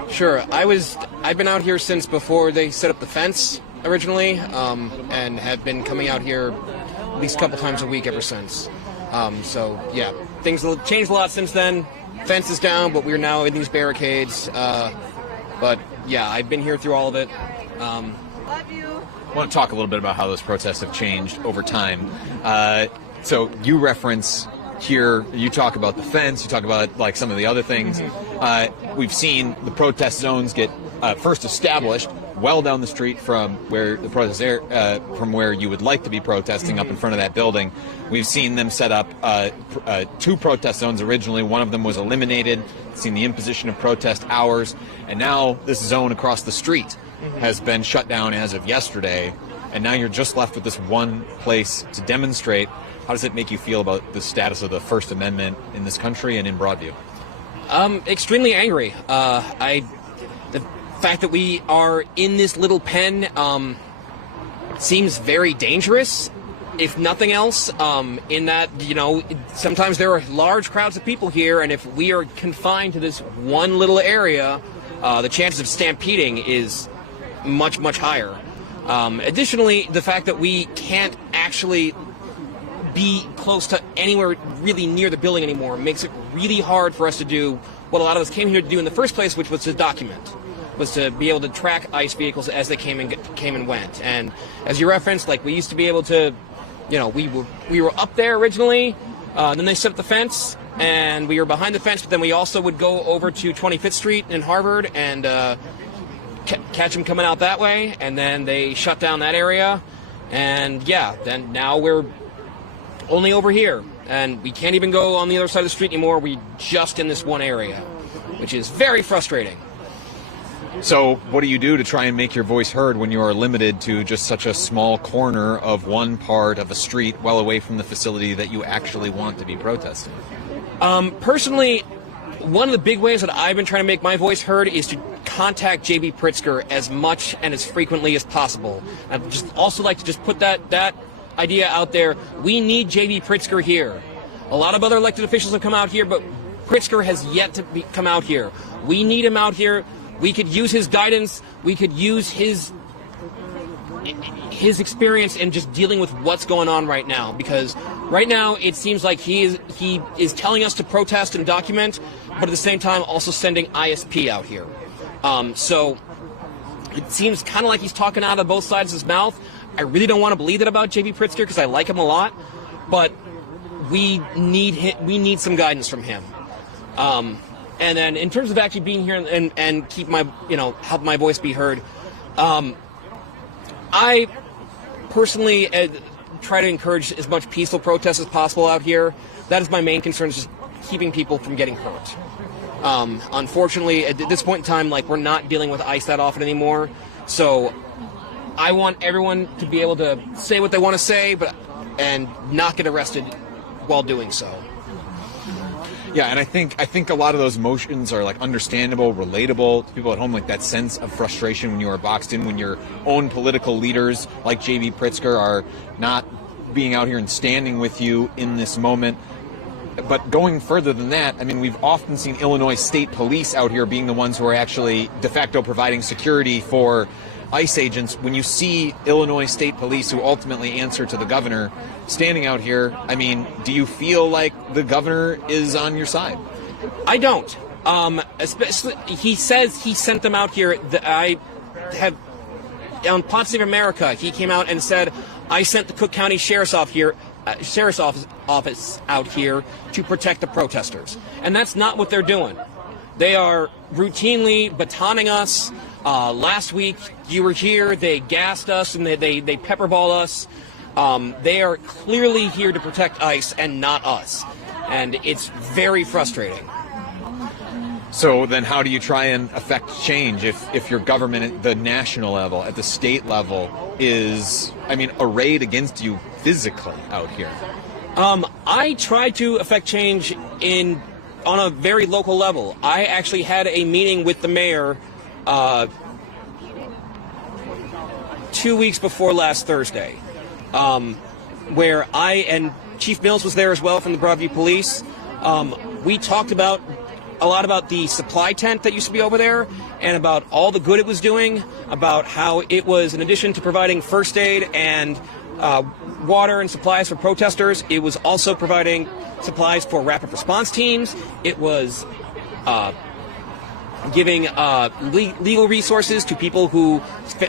Sure. I've been out here since before they set up the fence originally, and have been coming out here at least a couple times a week ever since. So yeah, things have changed a lot since then. Fence is down, but we're now in these barricades. But yeah, I've been here through all of it. Love you. I want to talk a little bit about how those protests have changed over time. So you reference here, you talk about the fence, you talk about like some of the other things. We've seen the protest zones get first established well down the street from where the protest from where you would like to be protesting, up in front of that building. We've seen them set up 2 protest zones originally. One of them was eliminated. Seen the imposition of protest hours, and now this zone across the street has been shut down as of yesterday. and now you're just left with this one place to demonstrate. How does it make you feel about the status of the First Amendment in this country and in Broadview? Extremely angry. The fact that we are in this little pen seems very dangerous, if nothing else, in that, sometimes there are large crowds of people here, and if we are confined to this one little area, the chances of stampeding is much, much higher. Additionally, the fact that we can't actually be close to anywhere really near the building anymore makes it really hard for us to do what a lot of us came here to do in the first place, which was to document, was to be able to track ICE vehicles as they came and went. And as you referenced, like, we used to be able to, we were up there originally, then they set up the fence, and we were behind the fence, but then we also would go over to 25th Street in Harvard and catch them coming out that way, and then they shut down that area, and yeah, then now we're only over here, and we can't even go on the other side of the street anymore. We're just in this one area, which is very frustrating. So what do you do to try and make your voice heard when you are limited to just such a small corner of one part of a street well away from the facility that you actually want to be protesting? Personally, one of the big ways that I've been trying to make my voice heard is to contact J.B. Pritzker as much and as frequently as possible. I'd just also like to just put that idea out there. We need J.B. Pritzker here. A lot of other elected officials have come out here, but Pritzker has yet to come out here. We need him out here. We could use his guidance. We could use his experience in just dealing with what's going on right now. Because right now it seems like he is telling us to protest and document, but at the same time also sending ISP out here. So it seems kind of like he's talking out of both sides of his mouth. I really don't want to believe that about J.B. Pritzker because I like him a lot, but we need some guidance from him. And then in terms of actually being here and keep my, help my voice be heard, I personally try to encourage as much peaceful protest as possible out here. That is my main concern, is just keeping people from getting hurt. Unfortunately, at this point in time, we're not dealing with ICE that often anymore, so I want everyone to be able to say what they want to say, and not get arrested while doing so. Yeah, and I think a lot of those emotions are understandable, relatable to people at home, that sense of frustration when you are boxed in, when your own political leaders like J.B. Pritzker are not being out here and standing with you in this moment. But going further than that, we've often seen Illinois State Police out here being the ones who are actually de facto providing security for ICE agents. When you see Illinois State Police, who ultimately answer to the governor, standing out here, do you feel like the governor is on your side? I don't. Especially, he says he sent them out here. I have, on Pod Save America, he came out and said, I sent the Cook County Sheriff's Office out here to protect the protesters. And that's not what they're doing. They are routinely batoning us. Last week, you were here, they gassed us, and they pepperball us. They are clearly here to protect ICE and not us. And it's very frustrating. So then how do you try and affect change if your government at the national level, at the state level, is, arrayed against you physically out here? I try to affect change on a very local level. I actually had a meeting with the mayor 2 weeks before last Thursday, where and Chief Mills was there as well from the Broadview Police. We talked a lot about the supply tent that used to be over there and about all the good it was doing, about how it was, in addition to providing first aid and water and supplies for protesters, it was also providing supplies for rapid response teams. It was giving legal resources to people who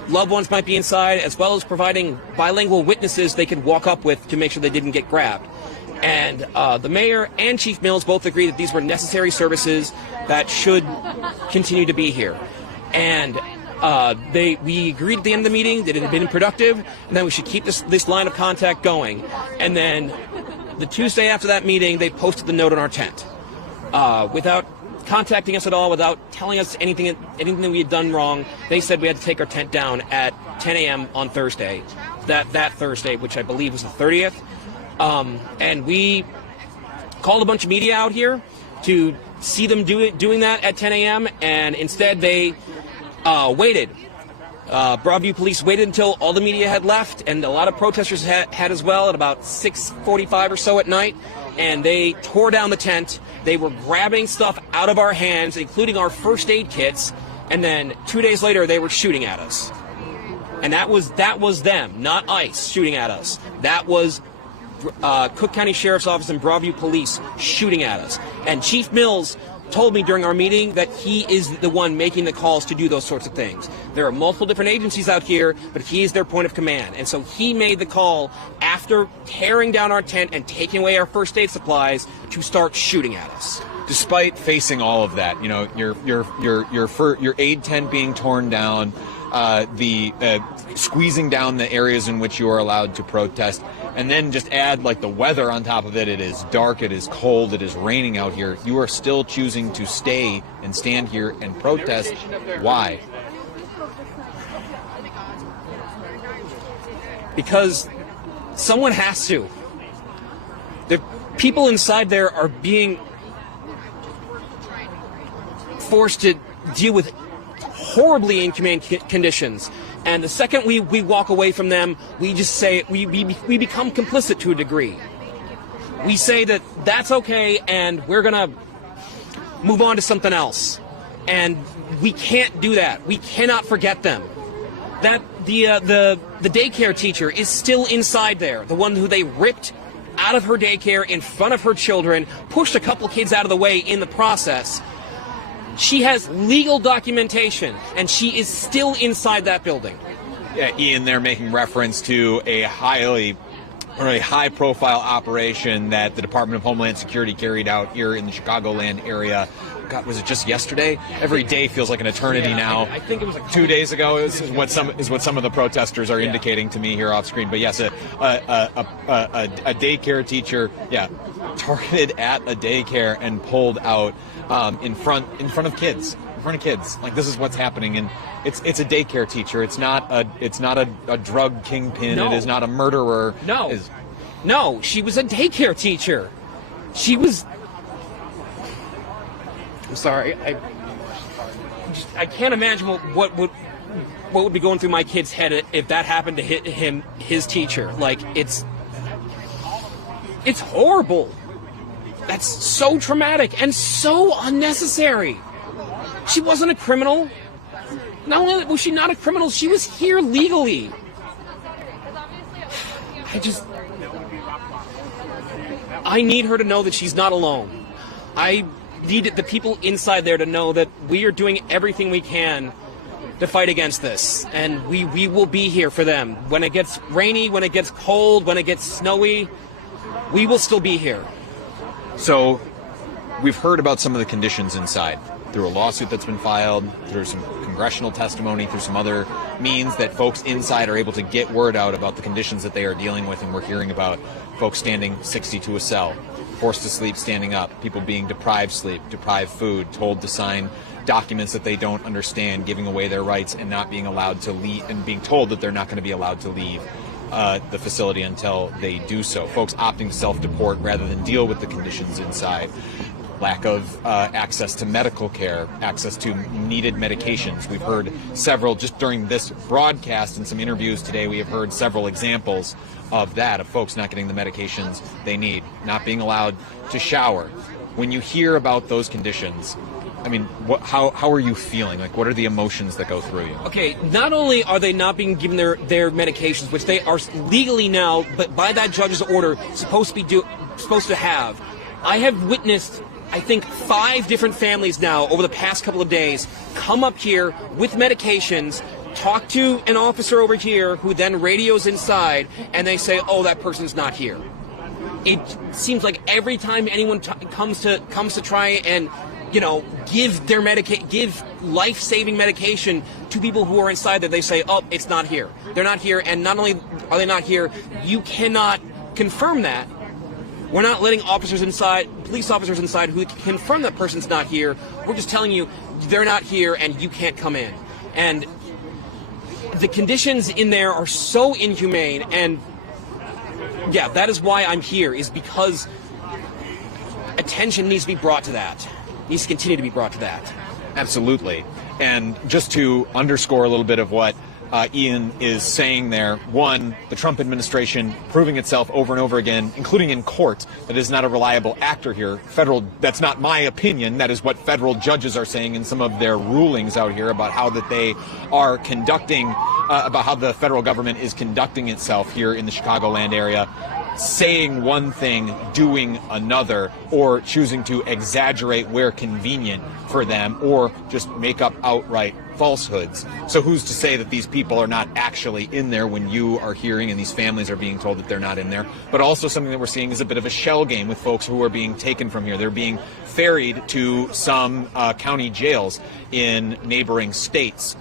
loved ones might be inside, as well as providing bilingual witnesses they could walk up with to make sure they didn't get grabbed. And the mayor and Chief Mills both agreed that these were necessary services that should continue to be here. And we agreed at the end of the meeting that it had been productive and that we should keep this line of contact going. And then the Tuesday after that meeting, they posted the note on our tent without contacting us at all, without telling us anything that we had done wrong. They said we had to take our tent down at 10 a.m. on Thursday. that Thursday, which I believe was the 30th. And we called a bunch of media out here to see them doing that at 10 a.m. and instead they waited. Broadview police waited until all the media had left, and a lot of protesters had as well at about 6:45 or so at night, and they tore down the tent. They were grabbing stuff out of our hands, including our first aid kits, and then 2 days later they were shooting at us. And that was them, not ICE shooting at us. That was Cook County Sheriff's Office and Broadview Police shooting at us. And Chief Mills told me during our meeting that he is the one making the calls to do those sorts of things. There are multiple different agencies out here, but he is their point of command. And so he made the call after tearing down our tent and taking away our first aid supplies to start shooting at us. Despite facing all of that, you know, your aid tent being torn down, the squeezing down the areas in which you are allowed to protest, and then just add like the weather on top of it. It is dark, it is cold, it is raining out here. You are still choosing to stay and stand here and protest. Why? Because someone has to. The people inside there are being forced to deal with horribly inhumane conditions. And the second we walk away from them, we just say, we become complicit to a degree. We say that that's okay and we're going to move on to something else. And we can't do that. We cannot forget them. That the daycare teacher is still inside there, the one who they ripped out of her daycare in front of her children, pushed a couple kids out of the way in the process. She has legal documentation, and she is still inside that building. Yeah, Ian, they're making reference to a high-profile operation that the Department of Homeland Security carried out here in the Chicagoland area. God, was it just yesterday? Every day feels like an eternity now. I think it was like 2 days ago is what some of the protesters are indicating to me here off screen. But yes, a daycare teacher, targeted at a daycare and pulled out in front of kids. Like, this is what's happening, and it's a daycare teacher. It's not a drug kingpin. No. It is not a murderer. No, she was a daycare teacher. She was. I'm sorry. I can't imagine what would be going through my kid's head if that happened to his teacher. Like, it's horrible. That's so traumatic and so unnecessary. She wasn't a criminal. Not only was she not a criminal, she was here legally. I need her to know that she's not alone. I need the people inside there to know that we are doing everything we can to fight against this. And we will be here for them. When it gets rainy, when it gets cold, when it gets snowy, we will still be here. So, we've heard about some of the conditions inside through a lawsuit that's been filed, through some congressional testimony, through some other means that folks inside are able to get word out about the conditions that they are dealing with. And we're hearing about folks standing 60 to a cell, forced to sleep standing up, people being deprived sleep, deprived food, told to sign documents that they don't understand, giving away their rights and not being allowed to leave, and being told that they're not going to be allowed to leave the facility until they do so. Folks opting to self-deport rather than deal with the conditions inside. Lack of access to medical care, access to needed medications. We've heard several, just during this broadcast and some interviews today, we have heard several examples of that, of folks not getting the medications they need, not being allowed to shower. When you hear about those conditions, I mean, how are you feeling? Like, what are the emotions that go through you? Okay, not only are they not being given their medications, which they are legally now, but by that judge's order, supposed to have. I have witnessed, I think, 5 different families now over the past couple of days come up here with medications, talk to an officer over here who then radios inside, and they say, oh, that person's not here. It seems like every time anyone comes to try and, you know, give life-saving medication to people who are inside there, they say, oh, it's not here. They're not here, and not only are they not here, you cannot confirm that. We're not letting police officers inside who can confirm that person's not here. We're just telling you they're not here and you can't come in. And the conditions in there are so inhumane, and yeah, that is why I'm here, is because attention needs to be brought to that. Needs to continue to be brought to that. Absolutely. And just to underscore a little bit of what Ian is saying there, one, the Trump administration proving itself over and over again, including in court, that is not a reliable actor here. That's not my opinion. That is what federal judges are saying in some of their rulings out here about how that they are conducting, about how the federal government is conducting itself here in the Chicagoland area, saying one thing, doing another, or choosing to exaggerate where convenient for them, or just make up outright falsehoods. So who's to say that these people are not actually in there when you are hearing and these families are being told that they're not in there? But also something that we're seeing is a bit of a shell game with folks who are being taken from here. They're being ferried to some county jails in neighboring states,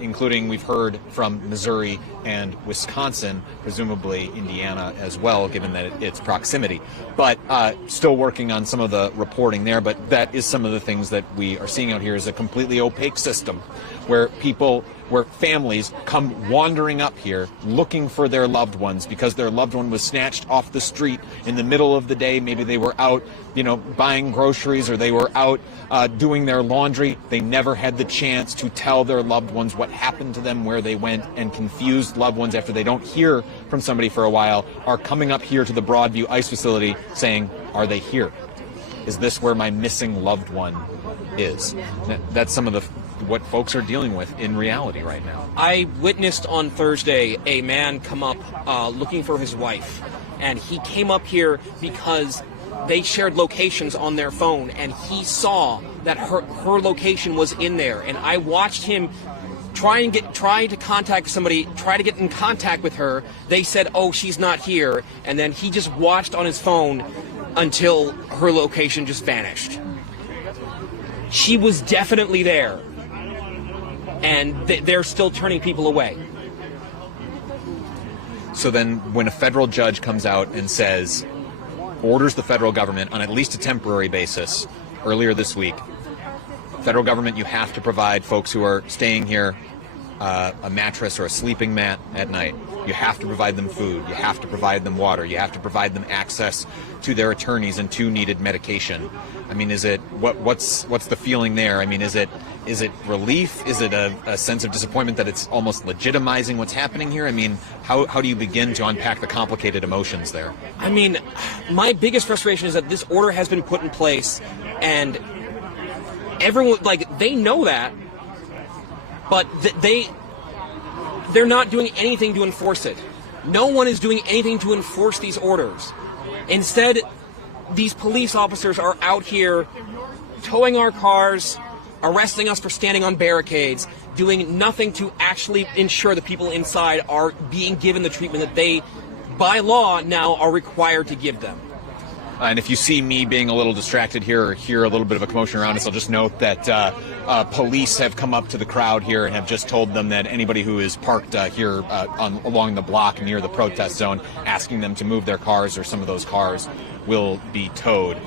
including, we've heard, from Missouri and Wisconsin, presumably Indiana as well, given that its proximity. But still working on some of the reporting there. But that is some of the things that we are seeing out here, is a completely opaque system where families come wandering up here looking for their loved ones because their loved one was snatched off the street in the middle of the day. Maybe they were out, buying groceries, or they were out doing their laundry. They never had the chance to tell their loved ones what happened to them, where they went, and confused loved ones, after they don't hear from somebody for a while, are coming up here to the Broadview ICE facility saying, are they here? Is this where my missing loved one is? That's some of what folks are dealing with in reality right now. I witnessed on Thursday a man come up looking for his wife, and he came up here because they shared locations on their phone, and he saw that her location was in there, and I watched him try to contact somebody, try to get in contact with her. They said, oh, she's not here, and then he just watched on his phone until her location just vanished. She was definitely there, and they're still turning people away. So then when a federal judge comes out and orders the federal government on at least a temporary basis earlier this week, federal government, you have to provide folks who are staying here a mattress or a sleeping mat at night. You have to provide them food. You have to provide them water. You have to provide them access to their attorneys and to needed medication. I mean, what's the feeling there? I mean, is it relief? Is it a sense of disappointment that it's almost legitimizing what's happening here? I mean, how do you begin to unpack the complicated emotions there? I mean, my biggest frustration is that this order has been put in place, and everyone, they know that, but they're not doing anything to enforce it. No one is doing anything to enforce these orders. Instead, these police officers are out here towing our cars, arresting us for standing on barricades, doing nothing to actually ensure the people inside are being given the treatment that they, by law, now are required to give them. And if you see me being a little distracted here or hear a little bit of a commotion around us, I'll just note that police have come up to the crowd here and have just told them that anybody who is parked here along the block near the protest zone, asking them to move their cars, or some of those cars will be towed.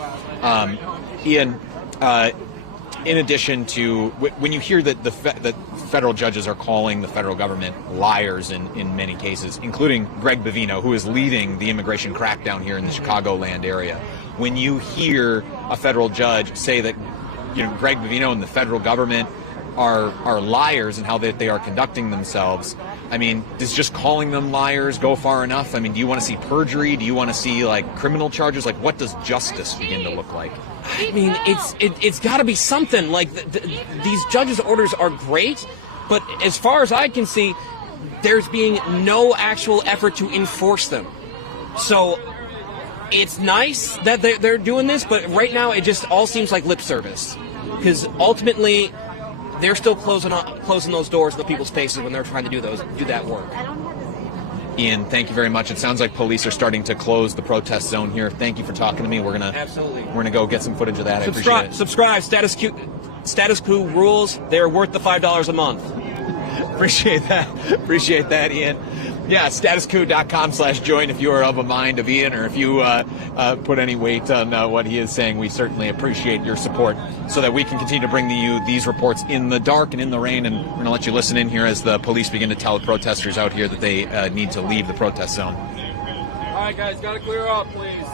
Ian, in addition to, when you hear that the federal judges are calling the federal government liars in many cases, including Greg Bavino, who is leading the immigration crackdown here in the Chicagoland area, when you hear a federal judge say that Greg Bavino and the federal government are liars in how they are conducting themselves, I mean, does just calling them liars go far enough? I mean, do you want to see perjury? Do you want to see criminal charges? What does justice begin to look like? I mean, it's got to be something. These judges' orders are great, but as far as I can see, there's being no actual effort to enforce them. So it's nice that they're doing this, but right now it just all seems like lip service, because ultimately they're still closing those doors in the people's faces when they're trying to do that work. Ian, thank you very much. It sounds like police are starting to close the protest zone here. Thank you for talking to me. We're gonna go get some footage of that. I appreciate it. Subscribe. Status Coup rules. They're worth the $5 a month. Appreciate that, Ian. Yeah, statuscoup.com/join if you are of a mind of Ian, or if you put any weight on what he is saying. We certainly appreciate your support so that we can continue to bring you these reports in the dark and in the rain. And we're going to let you listen in here as the police begin to tell the protesters out here that they need to leave the protest zone. All right, guys, got to clear up, please.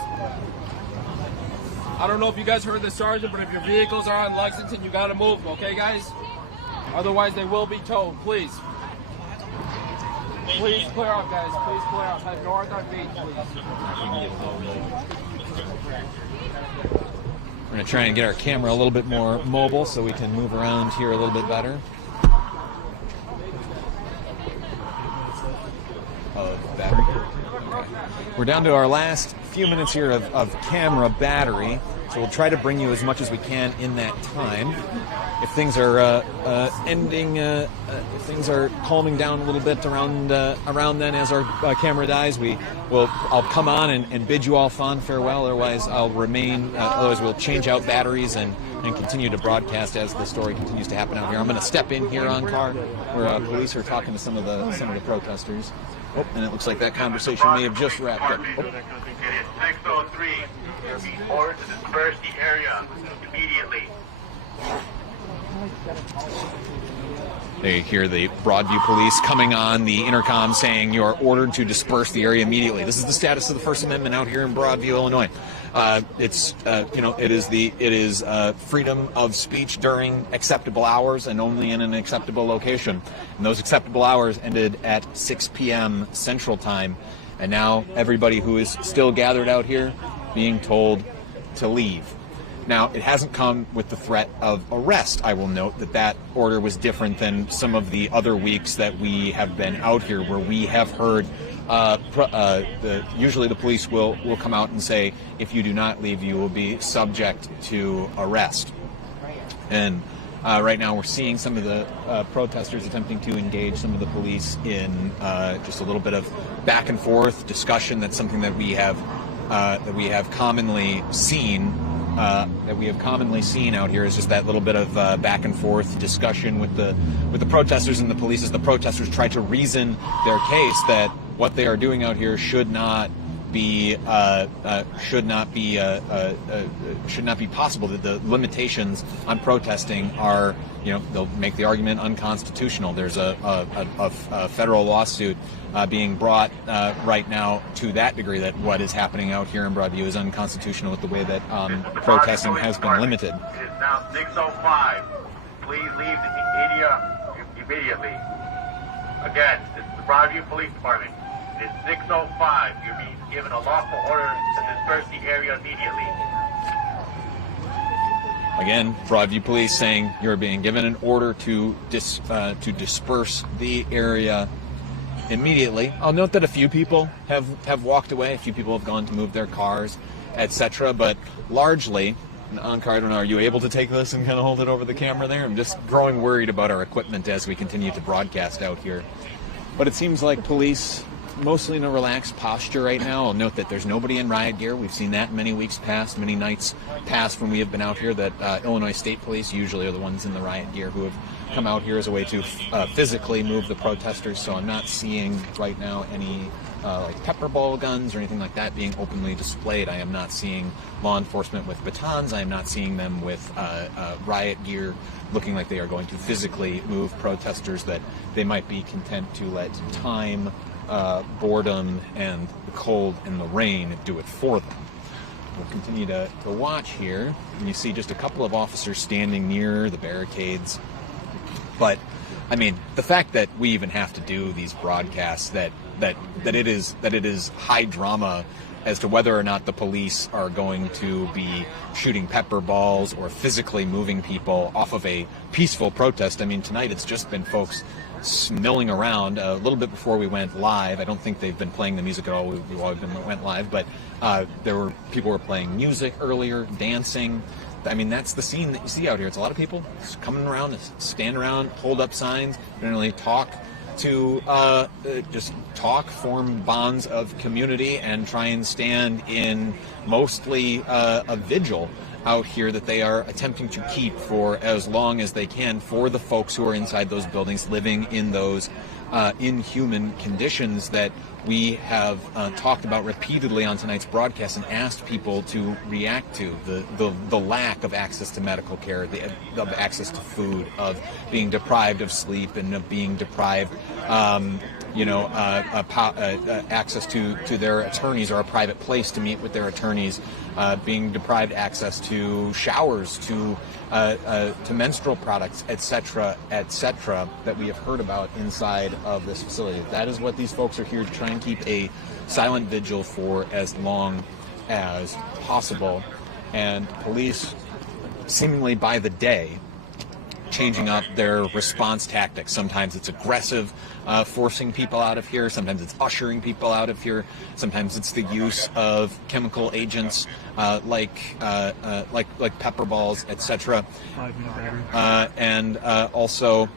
I don't know if you guys heard the sergeant, but if your vehicles are on Lexington, you got to move, okay, guys? Otherwise, they will be towed, please. Please clear out, guys. Please clear out. Head north on Beach, please. We're going to try and get our camera a little bit more mobile so we can move around here a little bit better. Battery. Okay. We're down to our last few minutes here of camera battery, so we'll try to bring you as much as we can in that time. If things are if things are calming down a little bit around then as our camera dies, I'll come on and bid you all fond farewell. Otherwise, I'll remain. Otherwise, we'll change out batteries and continue to broadcast as the story continues to happen out here. I'm going to step in here on car where police are talking to some of the protesters. Oh, and it looks like that conversation may have just wrapped up. Oh. It is 6:03. You're being ordered to disperse the area immediately. They hear the Broadview police coming on the intercom saying you are ordered to disperse the area immediately. This is the status of the First Amendment out here in Broadview, Illinois. It is freedom of speech during acceptable hours and only in an acceptable location. And those acceptable hours ended at 6 p.m. Central Time. And now everybody who is still gathered out here being told to leave. Now, it hasn't come with the threat of arrest. I will note that order was different than some of the other weeks that we have been out here, where we have heard usually the police will come out and say, if you do not leave, you will be subject to arrest. And right now we're seeing some of the protesters attempting to engage some of the police in just a little bit of back and forth discussion. That's something that we have commonly seen. Out here is just that little bit of back and forth discussion with the protesters and the police as the protesters try to reason their case that what they are doing out here should not be possible. That the limitations on protesting are, they'll make the argument unconstitutional. There's a federal lawsuit being brought right now to that degree, that what is happening out here in Broadview is unconstitutional with the way that protesting has been limited. It is now 6:05. Please leave the area immediately. Again, this is the Broadview Police Department. It is 6:05. You're being given a lawful order to disperse the area immediately. Again, Broadview Police saying you're being given an order to disperse the area immediately. I'll note that a few people have walked away. A few people have gone to move their cars, etc. But largely, Ankar, I don't know, are you able to take this and kind of hold it over the camera there? I'm just growing worried about our equipment as we continue to broadcast out here. But it seems like police mostly in a relaxed posture right now. I'll note that there's nobody in riot gear. We've seen that many weeks past, many nights past when we have been out here, that Illinois State Police usually are the ones in the riot gear who have come out here as a way to physically move the protesters. So I'm not seeing right now any like pepper ball guns or anything like that being openly displayed. I am not seeing law enforcement with batons. I am not seeing them with riot gear looking like they are going to physically move protesters, that they might be content to let time, boredom, and the cold and the rain do it for them. We'll continue to watch here, and you see just a couple of officers standing near the barricades. But I mean, the fact that we even have to do these broadcasts, that it is high drama as to whether or not the police are going to be shooting pepper balls or physically moving people off of a peaceful protest. I mean, tonight it's just been folks milling around. A little bit before we went live, I don't think they've been playing the music at all while we went live, but people were playing music earlier, dancing. I mean, that's the scene that you see out here. It's a lot of people just coming around, stand around, hold up signs, generally talk, form bonds of community, and try and stand in mostly a vigil out here that they are attempting to keep for as long as they can for the folks who are inside those buildings, living in those inhuman conditions that we have talked about repeatedly on tonight's broadcast and asked people to react to. The lack of access to medical care, of access to food, of being deprived of sleep, and of being deprived access to their attorneys or a private place to meet with their attorneys, being deprived access to showers, to menstrual products, etc., that we have heard about inside of this facility. That is what these folks are here to try and keep a silent vigil for as long as possible. And police, seemingly by the day, changing up their response tactics. Sometimes it's aggressive, forcing people out of here. Sometimes it's ushering people out of here. Sometimes it's the use of chemical agents like pepper balls, etc. And also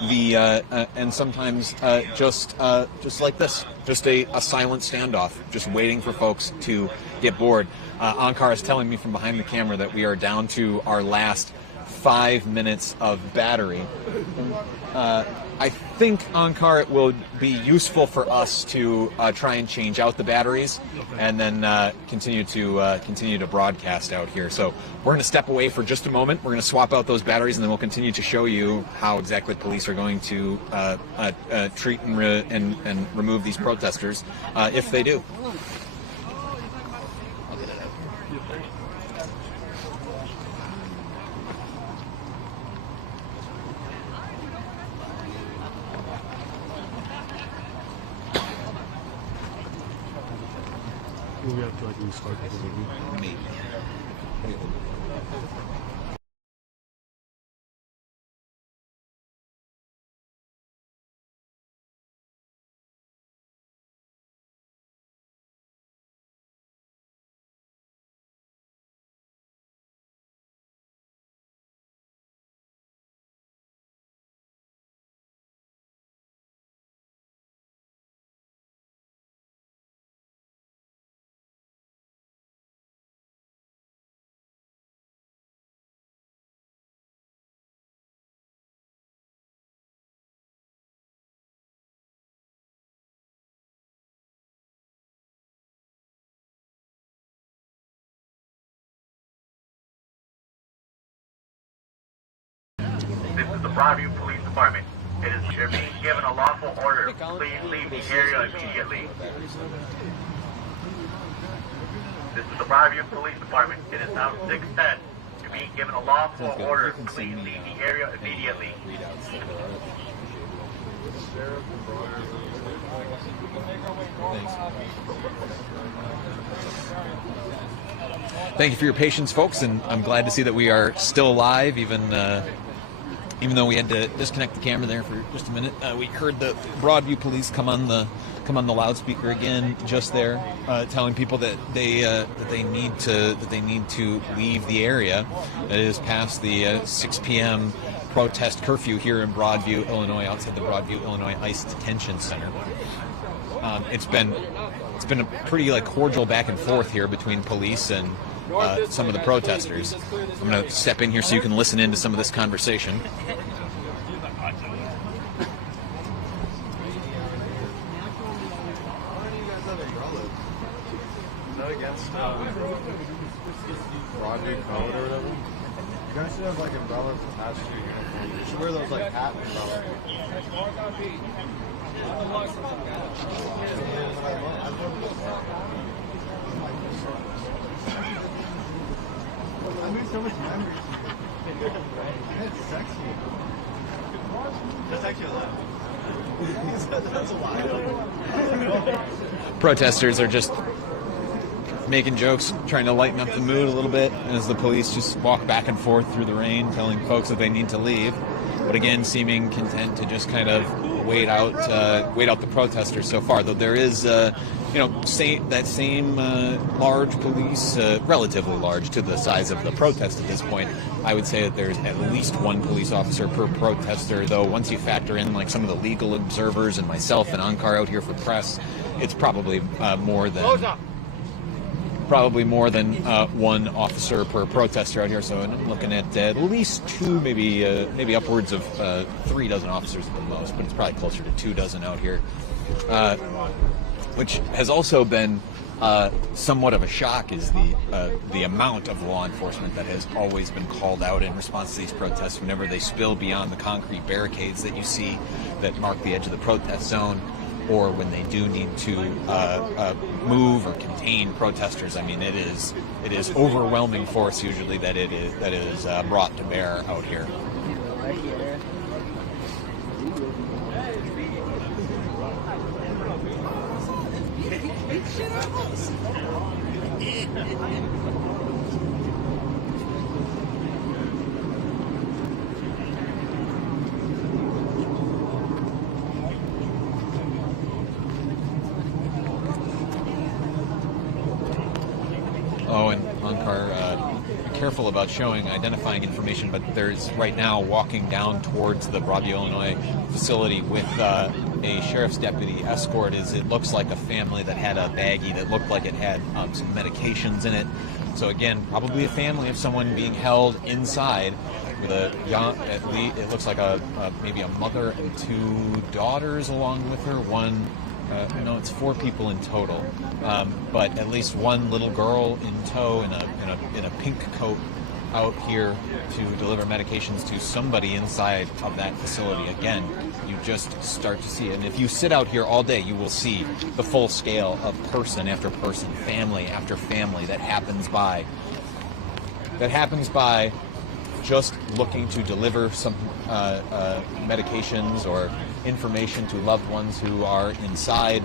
and sometimes just like this, just a silent standoff, just waiting for folks to get bored. Ankar is telling me from behind the camera that we are down to our last 5 minutes of battery. I think, Ankar, it will be useful for us to try and change out the batteries and then continue to broadcast out here. So we're going to step away for just a moment. We're going to swap out those batteries, and then we'll continue to show you how exactly police are going to treat and remove these protesters if they do. We have to restart the movie. Maybe. This is the Broadview Police Department. You're being given a lawful order. Please leave the area immediately. This is the Broadview Police Department. It is now 6:10. You're being given a lawful order. Please leave the area immediately. Thank you for your patience, folks, and I'm glad to see that we are still alive, even though we had to disconnect the camera there for just a minute. We heard the Broadview police come on the loudspeaker again, just there, telling people that they need to leave the area. It is past the 6 p.m. protest curfew here in Broadview, Illinois, outside the Broadview, Illinois ICE Detention Center. It's been a pretty cordial back and forth here between police and some of the protesters. I'm going to step in here so you can listen in to some of this conversation. Against Broadview code or whatever. You guys should have umbrellas attached to your uniform. You should wear those hat umbrellas. I made so much memories. That's sexy. That's actually a lot. That's a lot. Protesters are just making jokes, trying to lighten up the mood a little bit as the police just walk back and forth through the rain, telling folks that they need to leave. But again, seeming content to just kind of wait out the protesters so far. Though there is, that same large police, relatively large to the size of the protest at this point. I would say that there's at least one police officer per protester. Though once you factor in some of the legal observers and myself and Ankar out here for press, it's probably more than. probably more than one officer per protester out here. So I'm looking at least two, maybe upwards of 3 dozen officers at the most, but it's probably closer to 2 dozen out here, which has also been somewhat of a shock, is the amount of law enforcement that has always been called out in response to these protests whenever they spill beyond the concrete barricades that you see that mark the edge of the protest zone, or when they do need to move or contain protesters. I mean, it is overwhelming force usually that is brought to bear out here. Oh, and Ankar, be careful about showing identifying information, but there's right now walking down towards the Broadview, Illinois facility with a sheriff's deputy escort. It looks like a family that had a baggie that looked like it had some medications in it. So again, probably a family of someone being held inside with a young, it looks like maybe a mother and 2 daughters along with her. No, it's 4 people in total, but at least one little girl in tow in a pink coat out here to deliver medications to somebody inside of that facility. Again, you just start to see it. And if you sit out here all day, you will see the full scale of person after person, family after family that happens by just looking to deliver some medications or information to loved ones who are inside,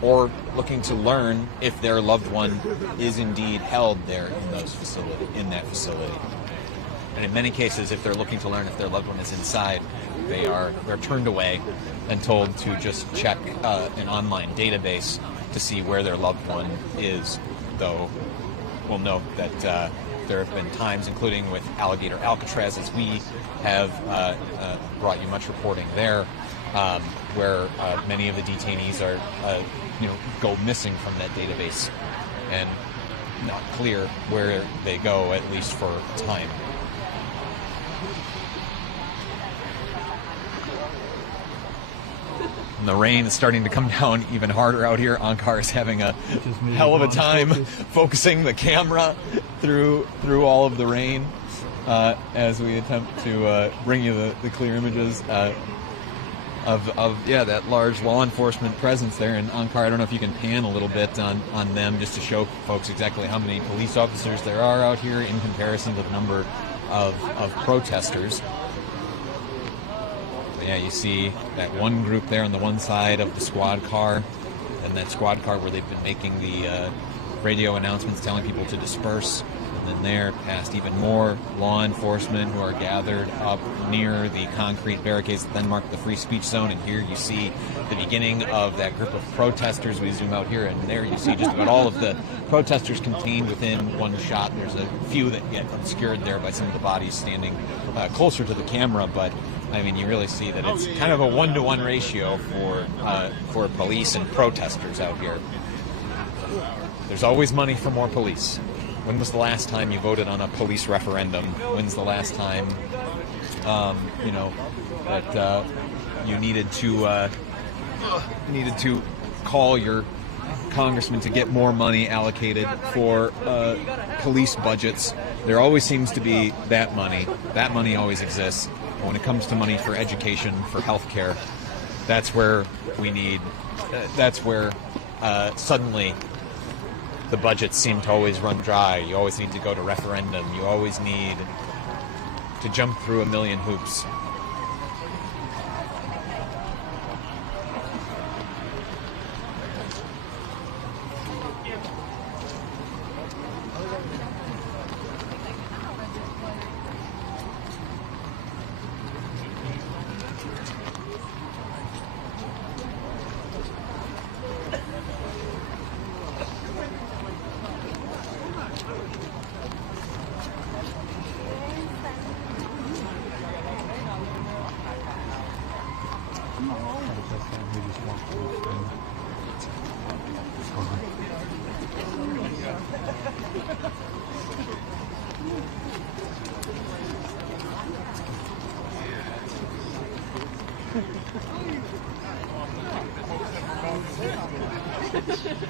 or looking to learn if their loved one is indeed held there in that facility. And in many cases, if they're looking to learn if their loved one is inside, they're turned away and told to just check an online database to see where their loved one is. Though we'll note that there have been times, including with Alligator Alcatraz, as we have brought you much reporting there, where many of the detainees are, go missing from that database and not clear where they go, at least for a time. And the rain is starting to come down even harder out here. Ankar is having a hell of a time focusing the camera through all of the rain as we attempt to bring you the clear images of that large law enforcement presence there. And Ankar, I don't know if you can pan a little bit on them just to show folks exactly how many police officers there are out here in comparison to the number of protesters. Yeah, you see that one group there on the one side of the squad car, and that squad car where they've been making the radio announcements telling people to disperse. And then there, past even more law enforcement who are gathered up near the concrete barricades that then mark the free speech zone. And here you see the beginning of that group of protesters. We zoom out here, and there you see just about all of the protesters contained within one shot. There's a few that get obscured there by some of the bodies standing closer to the camera, but I mean, you really see that it's kind of a 1-to-1 ratio for police and protesters out here. There's always money for more police. When was the last time you voted on a police referendum? When's the last time, that you needed to call your congressman to get more money allocated for police budgets? There always seems to be that money. That money always exists. But when it comes to money for education, for healthcare, that's where we need. That's where suddenly the budgets seem to always run dry. You always need to go to referendum. You always need to jump through a million hoops.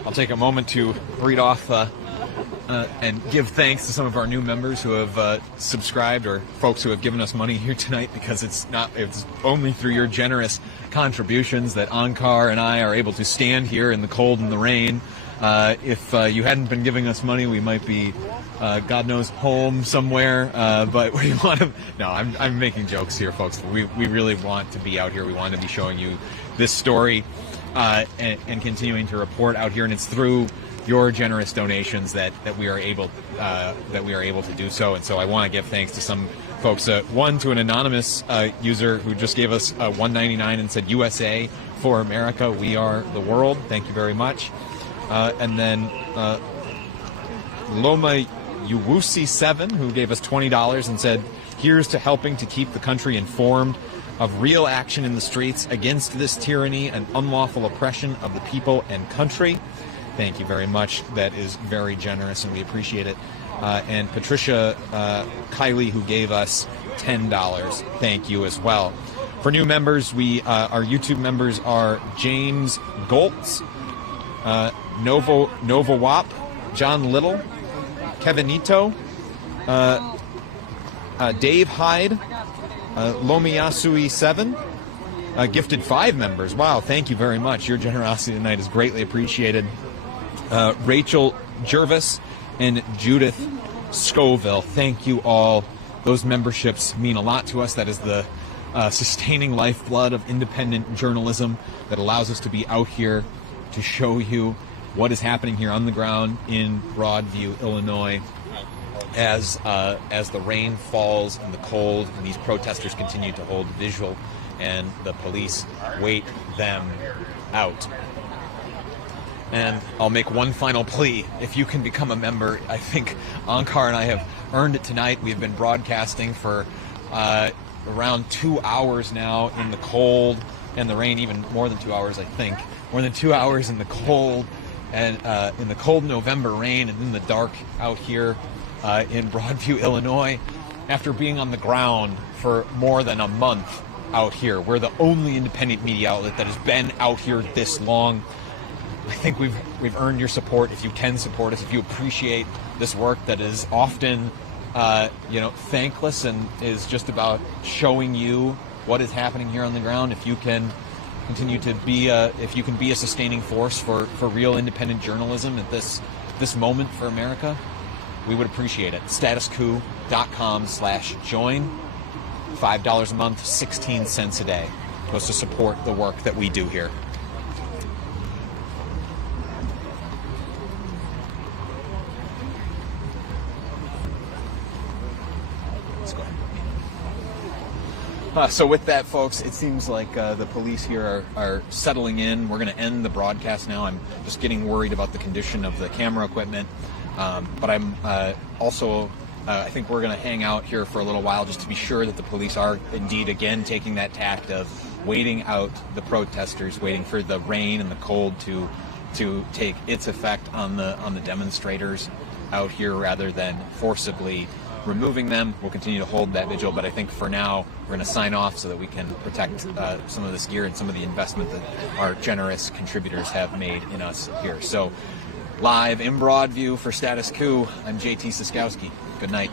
I'll take a moment to read off and give thanks to some of our new members who have subscribed, or folks who have given us money here tonight, because it's only through your generous contributions that Ankar and I are able to stand here in the cold and the rain. If you hadn't been giving us money, we might be God knows home somewhere, but we want to... No, I'm making jokes here, folks. We really want to be out here. We want to be showing you this story and continuing to report out here, and it's through your generous donations that we are able to do so. And so I want to give thanks to some folks. One, to an anonymous user who just gave us $1.99 and said, "USA for America, we are the world." Thank you very much. And then Loma Uwusi7, who gave us $20 and said, "Here's to helping to keep the country informed of real action in the streets against this tyranny and unlawful oppression of the people and country." Thank you very much. That is very generous, and we appreciate it. And Patricia Kiley, who gave us $10. Thank you as well. For new members, our YouTube members are James Goltz, Nova Wap, John Little, Kevinito, Dave Hyde, Lomiyasui7, gifted 5 members. Wow, thank you very much. Your generosity tonight is greatly appreciated. Rachel Jervis and Judith Scoville, thank you all. Those memberships mean a lot to us. That is the sustaining lifeblood of independent journalism that allows us to be out here to show you what is happening here on the ground in Broadview, Illinois, as the rain falls and the cold and these protesters continue to hold visual and the police wait them out. And I'll make one final plea. If you can become a member, I think Ankar and I have earned it tonight. We've been broadcasting for around 2 hours now in the cold and the rain, even more than 2 hours, I think. More than 2 hours in the cold and in the cold November rain and in the dark out here in Broadview, Illinois. After being on the ground for more than a month out here, we're the only independent media outlet that has been out here this long. I think we've earned your support. If you can support us, if you appreciate this work that is often, thankless and is just about showing you what is happening here on the ground, if you can continue to be a sustaining force for real independent journalism at this moment for America, we would appreciate it. StatusCoup.com/join. $5 a month, 16 cents a day goes to support the work that we do here. So with that, folks, it seems like the police here are settling in. We're going to end the broadcast now. I'm just getting worried about the condition of the camera equipment. But I'm also, I think we're going to hang out here for a little while just to be sure that the police are indeed again taking that tact of waiting out the protesters, waiting for the rain and the cold to take its effect on the demonstrators out here rather than forcibly removing them. We'll continue to hold that vigil, but I think for now we're going to sign off so that we can protect some of this gear and some of the investment that our generous contributors have made in us here. So live in Broadview for Status Coup, I'm JT Siskowski. Good night.